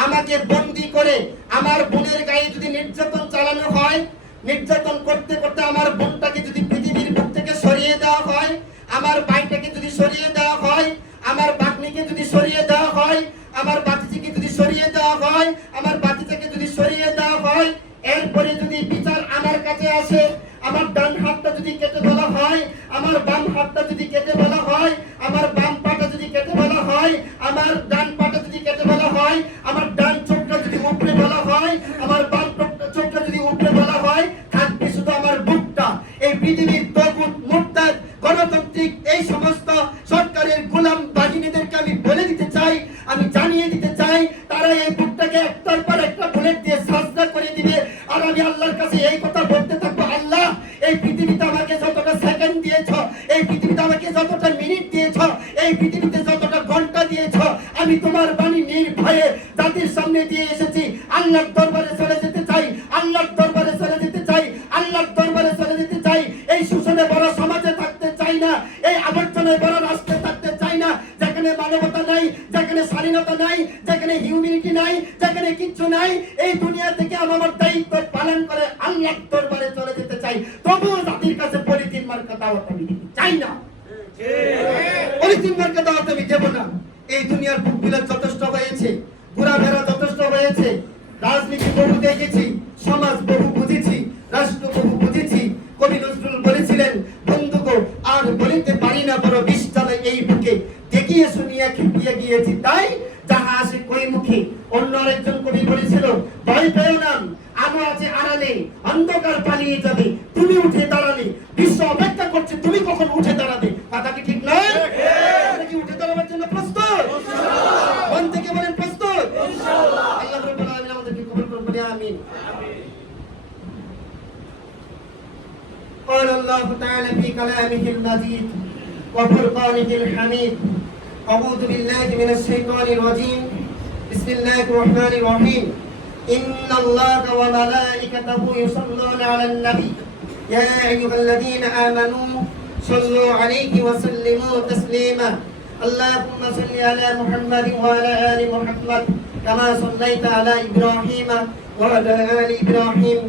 আমাকে বন্দী করে আমার বোনের গায়ে যদি নির্যাতন চালানো হয়, নির্যাতন করতে করতে আমার বোনটাকে যদি পৃথিবীর বুক থেকে সরিয়ে দেওয়া হয়, আমার ভাইটাকে যদি সরিয়ে দেওয়া হয়, আমার বাগ্নিকে যদি সরিয়ে দেওয়া হয়, আমার বাতিজিকে যদি সরিয়ে দেওয়া হয়, আমার বাতিজাকে যদি সরিয়ে দেওয়া হয়, এরপরে যদি বিচার আমার কাছে আসে, আমার ডান হাতটা যদি কেটে বলা হয়, আমার বাম হাতটা যদি কেটে বলা হয়, আমার বাম পাটা যদি কেটে বলা হয়, আমার ডান পাটা যদি কেটে বলা হয়, আমার ডান চোখটা যদি উপরে বলা হয়, আমার বাম চোখটা যদি উপরে বলা হয়, থাকবে শুধু আমার বুকটা। এই পৃথিবীর তগুত মুরতাদ গণতান্ত্রিক এই সমস্ত সরকারের গোলাম বাহিনীদেরকে আমি বলে দিতে চাই, আমি জানিয়ে দিতে চাই, তারা এই বুকটাকে একটার পর একটা বুলেট দিয়ে সাজদা করে দিবে। আর আমি আল্লাহর কাছে এই কথা বলতে থাকবো, আল্লাহ এই পৃথিবীতে আমাকে যতটা সেকেন্ড দিয়েছ, এই পৃথিবীতে আমাকে যতটা মিনিট দিয়েছ, এই পৃথিবীতে যতটা ঘন্টা দিয়েছ, আমি তোমার বাণী নির্ভয়ে জাতির সামনে দিয়ে এসেছি। আল্লাহর দরবারে চলে যেতে চাই, আল্লাহর দরবারে চলে যেতে চাই, আল্লাহর দরবারে চলে যেতে চাই। এই শোষণে বড় সমাজে থাকতে চাই না, এই আবর্জনায় বড় রাষ্ট্রে থাকতে চাই না, যেখানে মানবতা নাই, যেখানে যেখানে স্বাধীনতা নাই, যেখানে হিউম্যানিটি নাই, যেখানে কিচ্ছু নাই, এই দুনিয়া থেকে আমি আমার দায়িত্ব পালন করে আল্লাহর দরবারে চলে যেতে চাই। তবুও জাতির কাছে পলিথিন মার্কা দাওয়াত আমি দিতে চাই না। পলিথিন মার্কা দাওয়াত আমি দেব না। এই দুনিয়ার বুক বিলাস যথেষ্ট হয়েছে, ঘোরাফেরা যথেষ্ট হয়েছে, রাজনীতি বহু দেখেছি, সমাজ বহু বুঝেছি, রাষ্ট্র বহু বুঝেছি। কবি নজরুল বলেছিলেন, বন্ধুগো আর বলিতে পারি না বড় বিষ জ্বালা এই বুকে, দেখিয়ে শুনিয়া খেপিয়ে গিয়েছি তাই যাহা আসে কই মুখে। অন্য আরেকজন কবি বলেছিল, ভয় পেও না, আলো আছে আড়ালে, অন্ধকার পালিয়ে যাবে, তুমি উঠে দাঁড়ালে, বিশ্ব অপেক্ষা করছে তুমি কখন উঠে দাঁড়াবে। কথা কি ঠিক নয়? আমরা কি উঠে দাঁড়াবার জন্য প্রস্তুত? মন থেকে বলেন প্রস্তুত? আল্লাহ রাব্বুল আলামিন আমাদেরকে কবুল করুন, বলি আমিন। قال الله تعالى في كلامه المجيد وفرقانه الحميد أعوذ بالله من الشيطان الرجيم بسم الله الرحمن الرحيم إن الله وملائكته يصلون على النبي يا أيها الذين آمنوا صلوا عليه وسلموا تسليما اللهم صل على محمد وعلى آل محمد كما صليت على إبراهيم وعلى آل إبراهيم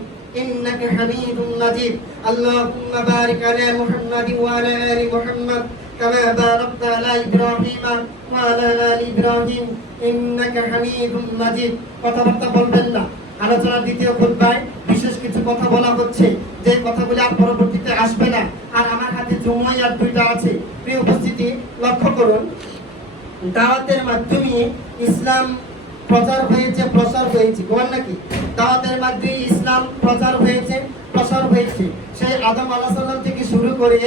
إنك حميد مجيد اللهم بارك على محمد وعلى آل محمد كما باركت على إبراهيم وعلى آل إبراهيم إنك حميد مجيد। কথাবার্তা বলবেন না। আলোচনার দ্বিতীয় খুতবায় বিশেষ কিছু কথা বলা হচ্ছে, যে কথাগুলি আর পরবর্তীতে আসবে না। আর আমার হাতে জুমাই আর দুইটা আছে। প্রিয় উপস্থিতি, লক্ষ্য করুন, দাওয়াতের মাধ্যমে ইসলাম প্রচার হয়েছে, প্রসার হয়েছে, বল নাকি? দাওয়াতের মাধ্যমে ইসলাম প্রচার হয়েছে, প্রসার হয়েছে। সেই আদম আলাইহিস সালাম থেকে শুরু করে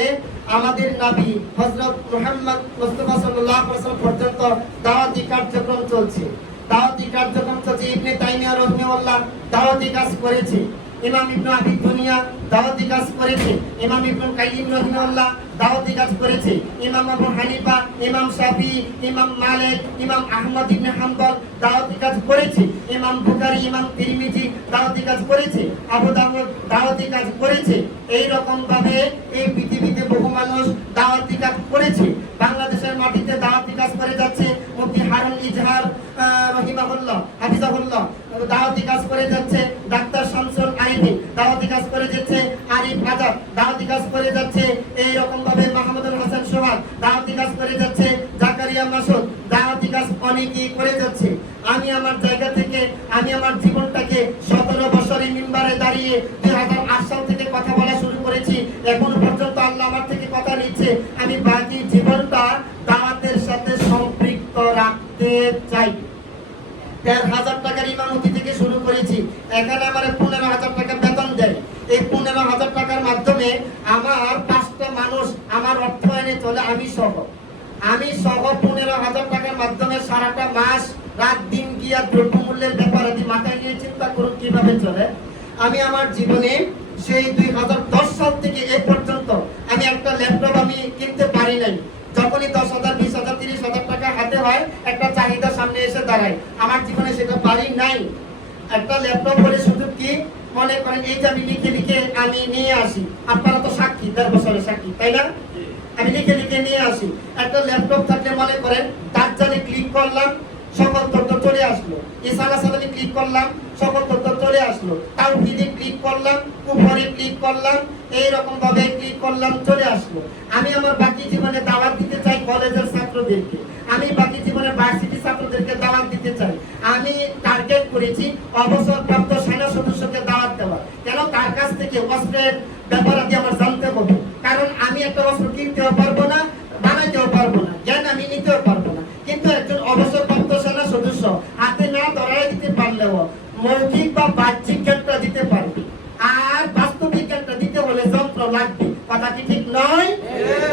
আমাদের নবী হযরত মুহাম্মদ মুস্তাফা সাল্লাল্লাহু আলাইহি ওয়াসাল্লাম পর্যন্ত দাওয়াতি কার্যক্রম চলছে। দাওয়াতি কার্যক্রম চলছে। ইবনে তাইমিয়া রাহিমাহুল্লাহ দাওয়াতি কাজ করেছে। ইমাম ইবনে আবি দুনিয়া দাওয়াতি কাজ করেছে। ইমাম ইবনে কাইয়িম রাহিমাহুল্লাহ দাওয়াতি কাজ করেছে। ইমাম আবু হানিফা, ইমাম শাফি, ইমাম মালিক, ইমাম আহমদ ইবনে হাম্বল দাওয়াতি কাজ করেছে। ইমাম বুখারী, ইমাম তিরমিজি দাওয়াতি কাজ করেছে। আবু দাউদ দাওয়াতি কাজ করেছে। এই রকম ভাবে এই পৃথিবীতে বহু মানুষ দাওয়াতি কাজ করেছে। বাংলাদেশের মাটিতে দাওয়াতি কাজ করে যাচ্ছে মুফতি হারুন ইজহার রাহিমাহুল্লাহ হাফিজাহুল্লাহ দাওয়াতি কাজ করে যাচ্ছে। ডাক্তার শামসুল আইনি দাওয়াতি কাজ করে যাচ্ছে। আরিফ আজাদ দাওয়াতি কাজ করে যাচ্ছে। এই রকম ভাবে মাহমুদুল হাসান সোহাগ দাওয়াতি কাজ করে যাচ্ছে। জাকারিয়া মাসুদ দাওয়াতি কাজ অনেকেই করে যাচ্ছে। আমি আমার জায়গা থেকে আমি আমার জীবনটাকে 17 বছরে মিম্বারে দাঁড়িয়ে 2008 সাল থেকে কথা বলা শুরু করেছি। এখন পর্যন্ত আল্লাহ আমার থেকে কথা নিচ্ছে। আমি বাকি জীবনটা দাওয়াতের সাথে সম্পৃক্ত রাখতে চাই। ১৩,০০০ টাকার ইমামতি থেকে শুরু করেছি। এখানে আমার ১৫,০০০ টাকা বেতন দেয়। এই ১৫,০০০ টাকার মাধ্যমে আমার 5টা মানুষ আমার অর্থায়নে চলে, আমি সহ ১৫,০০০ টাকার মাধ্যমে সারাটা মাস রাত দিন গিয়া দ্রব্যমূল্যের ব্যাপারে মাথায় নিয়ে চিন্তা করুন কিভাবে চলে। আমি আমার জীবনে সেই 2010 সাল থেকে এই পর্যন্ত আমি একটা ল্যাপটপ আমি কিনতে পারি নাই। যখনই 10,000, 20,000, 30,000 টাকা হাতে হয়, একটা চাহিদা সামনে এসে দাঁড়ায়। আমার জীবনে সেটা পারি নাই। একটা ল্যাপটপ বলে শুধু কি মনে করেন, এই যে আমি লিখে লিখে আমি নিয়ে আসি, আপনারা তো সাক্ষী, 1.5 বছরের সাক্ষী, তাই না? আমি লিখে লিখে নিয়ে আসি। একটা ল্যাপটপ থাকলে মনে করেন দাজ্জালে ক্লিক করলাম, সকল তথ্য চলে আসলো। ইসারা সালামে ক্লিক করলাম, সকল তথ্য চলে আসলো। তাওহীদে ক্লিক করলাম, কুফরে ক্লিক করলাম, এই রকম ভাবে ক্লিক করলাম, চলে আসলো। আমি আমার বাকি জীবনে দাওয়াত দিতে চাই কলেজের ছাত্রদেরকে, আমি বাকি জীবনে ভার্সিটি ছাত্রদেরকে দাওয়াত দিতে চাই। আমি টার্গেট করেছি অবসরপ্রাপ্ত সেনা সদস্যকে দাওয়াত দেওয়া। কেন? তার কাছ থেকে অস্ত্রের ব্যাপারাদি আমার জানতে হবে। কারণ আমি একটা অস্ত্র কিনতেও পারবো না, বানাইতেও পারবো না, জ্ঞান আমি নিতেও পারবো না। কিন্তু একজন অবসরপ্রাপ্ত সেনা সদস্য হাতে না ধরাই দিতে পারলেও মৌখিক বা বাহ্যিক জ্ঞানটা দিতে পারবে। আর বাস্তবিক জ্ঞানটা দিতে হলে যন্ত্র লাগবে। কথা কি ঠিক নয়?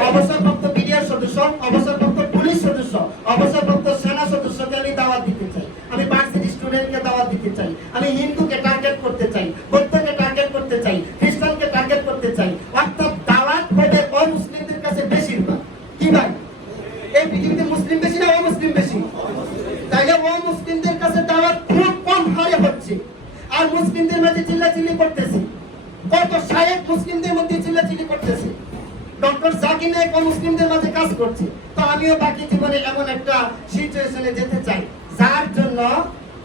অবসরপ্রাপ্ত বিডিআর সদস্য, অবসরপ্রাপ্ত পুলিশ সদস্য, অবসরপ্রাপ্ত সেনা সদস্যকে আমি দাওয়াত দিতে চাই। আমি ভার্সিটি স্টুডেন্টকে দাওয়াত দিতে চাই। আমি হিন্দুকে টার্গেট করতে চাই, বৌদ্ধকে টার্গেট করতে চাই, খ্রিস্টানকে টার্গেট করতে চাই। অর্থাৎ দাওয়াত হবে অমুসলিমদের কাছে বেশিরভাগ। কি ভাই, এই পৃথিবীতে মুসলিম বেশি না অমুসলিম বেশি? তাইলে অমুসলিমদের কাছে দাওয়াত খুব কম হারে হচ্ছে, আর মুসলিমদের মাঝে চিল্লাচিল্লি করতেছে। এই জন্য আমি বলছি, দাওয়াত হবে অমুসলিমদের কাছে বেশিরভাগ। আর মুসলিমদের কাছে দাওয়াত খুব কম হারে হচ্ছে। তাইলে অমুসলিমদের কাছে দাওয়াত খুব কম হারে হচ্ছে, আর মুসলিমদের মাঝে চিল্লাচিল্লি করতেছে। কত শায়েখ মুসলিমদের মধ্যে চিল্লাচিল্লি করতেছে, ডক্টর জাকির নায়েক মুসলিমদের মাঝে কাজ করছে। তো আমিও বাকি জীবনে এমন একটা সিচুয়েশনে যেতে চাই, যার জন্য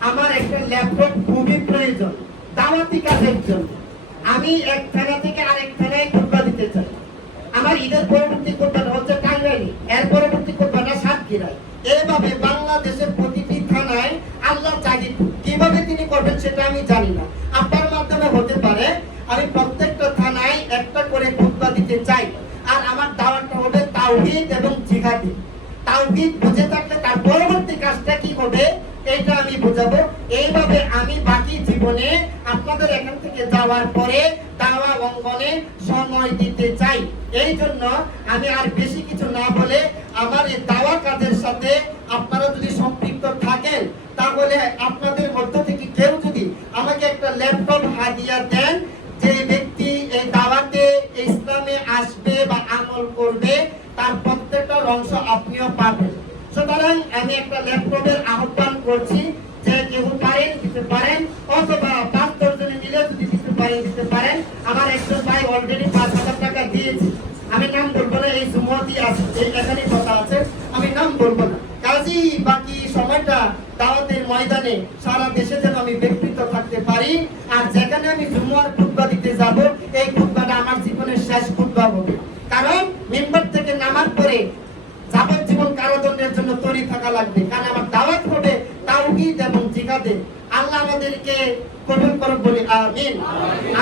আমার একটা ল্যাপটপ খুবই প্রয়োজন দাওয়াতি কাজের জন্য। আমি এক থানা থেকে আরেক থানায় খুতবা দিতে চাই। আমার ঈদের পরবর্তী খুতবাটা হচ্ছে টাঙ্গাইলে, এর পরবর্তী খুতবাটা সাতক্ষীরায়। এভাবে বাংলাদেশের প্রতিটি থানায় আল্লাহ চাইলে কিভাবে তিনি করবেন সেটা আমি জানি না। আপনার মাধ্যমে হতে পারে আমি প্রত্যেকটা থানায় একটা করে খুতবা দিতে চাই। আর আমার দাওয়াতটা হবে তাওহীদ এবং জিহাদি। তাওহীদ বুঝে থাকলে তার পরবর্তী কাজটা কি হবে এটা আমি বুঝাবো। এইভাবে আমি বাকি জীবনে আপনাদের এখান থেকে যাওয়ার পরে দাওয়া অঙ্গনে সময় দিতে চাই। এই জন্য আমি আর বেশি কিছু না বলে আমার এই দাওয়া কাজের সাথে আপনারা যদি সম্পৃক্ত থাকেন, তাহলে আপনাদের মধ্য থেকে কেউ যদি আমাকে একটা ল্যাপটপ হাদিয়া দেন, যে ব্যক্তি এই দাওয়াতে ইসলামে আসবে বা আমল করবে তার প্রত্যেকটার অংশ আপনিও পাবেন। সুতরাং আমি একটা ল্যাপটপের আহ্বান করছি, যে কেউ পারেন দিতে পারেন, অথবা 5-10 জনে মিলে যদি দিতে পারেন দিতে পারেন। আমার একজন ভাই অলরেডি 5,000 টাকা দিয়েছে, আমি নাম বলবো না, এই জুমতি আছে, এই এখানে কথা আছে, আমি নাম বলবো না। কাজী বাকি সময়টা দাওয়াতের ময়দানে সারা দেশে যেন আমি বিস্তৃত থাকতে পারি। আর যেখানে আমি জুমার খুতবা দিতে যাব, এই খুতবাটা আমার জীবনের শেষ খুতবা হবে। কারণ মিম্বার থেকে নামার পরে যাবজ্জীবন কারাদণ্ডের জন্য তৈরি থাকা লাগবে। কারণ আমার দাওয়াত হবে তাওহীদ এবং জিহাদে। আল্লাহ আমাদেরকে কবুল করুন বলি আমিন।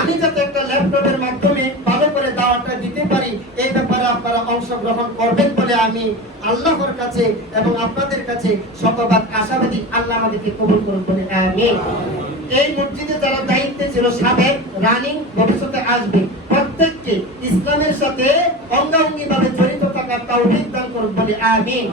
আমি যাতে একটা ল্যাপটপের মাধ্যমে ভালো করে দাওয়াতটা দিতে পারি, এই ব্যাপারে আপনারা অংশগ্রহণ করবেন বলে আমি আল্লাহর কাছে এবং আপনাদের কাছে শতভাগ আশাবাদী। আল্লাহ আমাদেরকে কবুল করুন বলে আমিন। এই মসজিদে যারা দায়িত্বে ছিল সাবেক, রানিং, ভবিষ্যতে আসবে, প্রত্যেককে ইসলামের সাথে অঙ্গাঙ্গিভাবে জড়িত থাকার তাওফিক দান করুন বলে আমিন।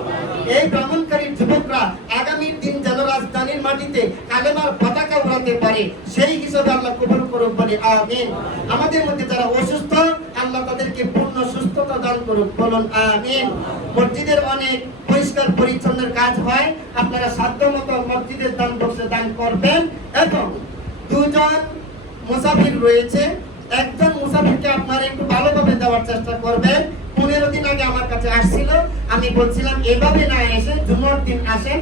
এই ভ্রমণকারী যুবকরা আগামী দিন যেন রাজধানীর মাটিতে কালেমার পতাকা উড়াতে পারে, সেই হিসাবে আল্লাহ কবুল করুন বলে আমিন। আমাদের মধ্যে যারা অসুস্থ, আল্লাহ তাদেরকে পূর্ণ সুস্থতা দান করুন, বলুন আমিন। মসজিদের অনেক পরিষ্কার পরিচ্ছন্নের কাজ হয়, আপনারা সাধ্যমতো মসজিদের দান বক্সে দান করবেন। এবং 2 জন মুসাফির রয়েছে, একজন মুসাফিরকে আপনারা একটু ভালোভাবে দেওয়ার চেষ্টা করবেন। 15 দিন আগে আমার কাছে আসছিল, আমি বলছিলাম এভাবে না এসে জুমার দিন আসেন,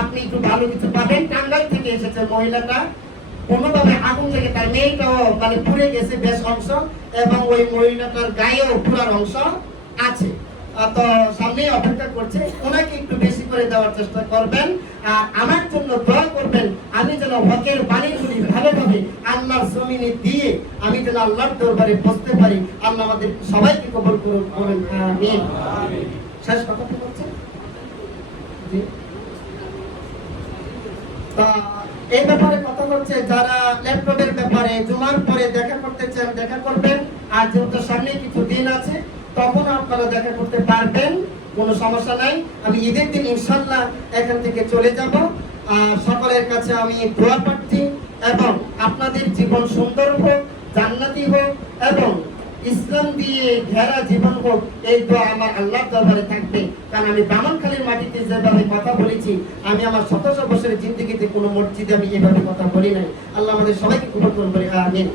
আপনি একটু ভালো কিছু পাবেন। টাঙ্গাইল থেকে এসেছে মহিলাটা, কোনোভাবে আগুন লেগে তার মেয়েটাও মানে পুড়ে গেছে বেশ অংশ, এবং ওই মহিলাটার গায়েও পুরার অংশ আছে। তো সামনে অপেক্ষা করছে, ওনাকে একটু বেশি করে দেওয়ার চেষ্টা করবেন। আর আমার জন্য দোয়া করবেন, আমি যেন হকের বাণীগুলি ভালোভাবে আল্লাহর জমিনে দিয়ে আমি যেন আল্লাহর দরবারে বসতে পারি। আল্লাহ আমাদের সবাইকে কবুল করুন, বলেন আমিন। শেষ কথা কি বলছেন? জি, এই ব্যাপারে কথা হচ্ছে, যারা ল্যাপটপের ব্যাপারে জুমার পরে দেখা করতে চান দেখা করবেন। আর যেহেতু সামনে কিছু দিন আছে, তখন আপনারা দেখা করতে পারবেন, কোনো সমস্যা নাই। আমি ঈদের দিন ইনশাআল্লাহ এখান থেকে চলে যাব। সকলের কাছে আমি দোয়া প্রার্থী, এবং আপনাদের জীবন সুন্দর হোক, জান্নাতি হোক, এবং ইসলাম দিয়ে ঘেরা জীবন হোক, এই দোয়া আমার আল্লাহর দরবারে থাকবে। কারণ আমি ব্রাহ্মণখালীর মাটিতে যেভাবে কথা বলেছি, আমি আমার 100 বছরের জিন্দেগিতে কোনো মসজিদে আমি এভাবে কথা বলি নাই। আল্লাহ আমাদের সবাইকে কবুল করুন বলে আমিন।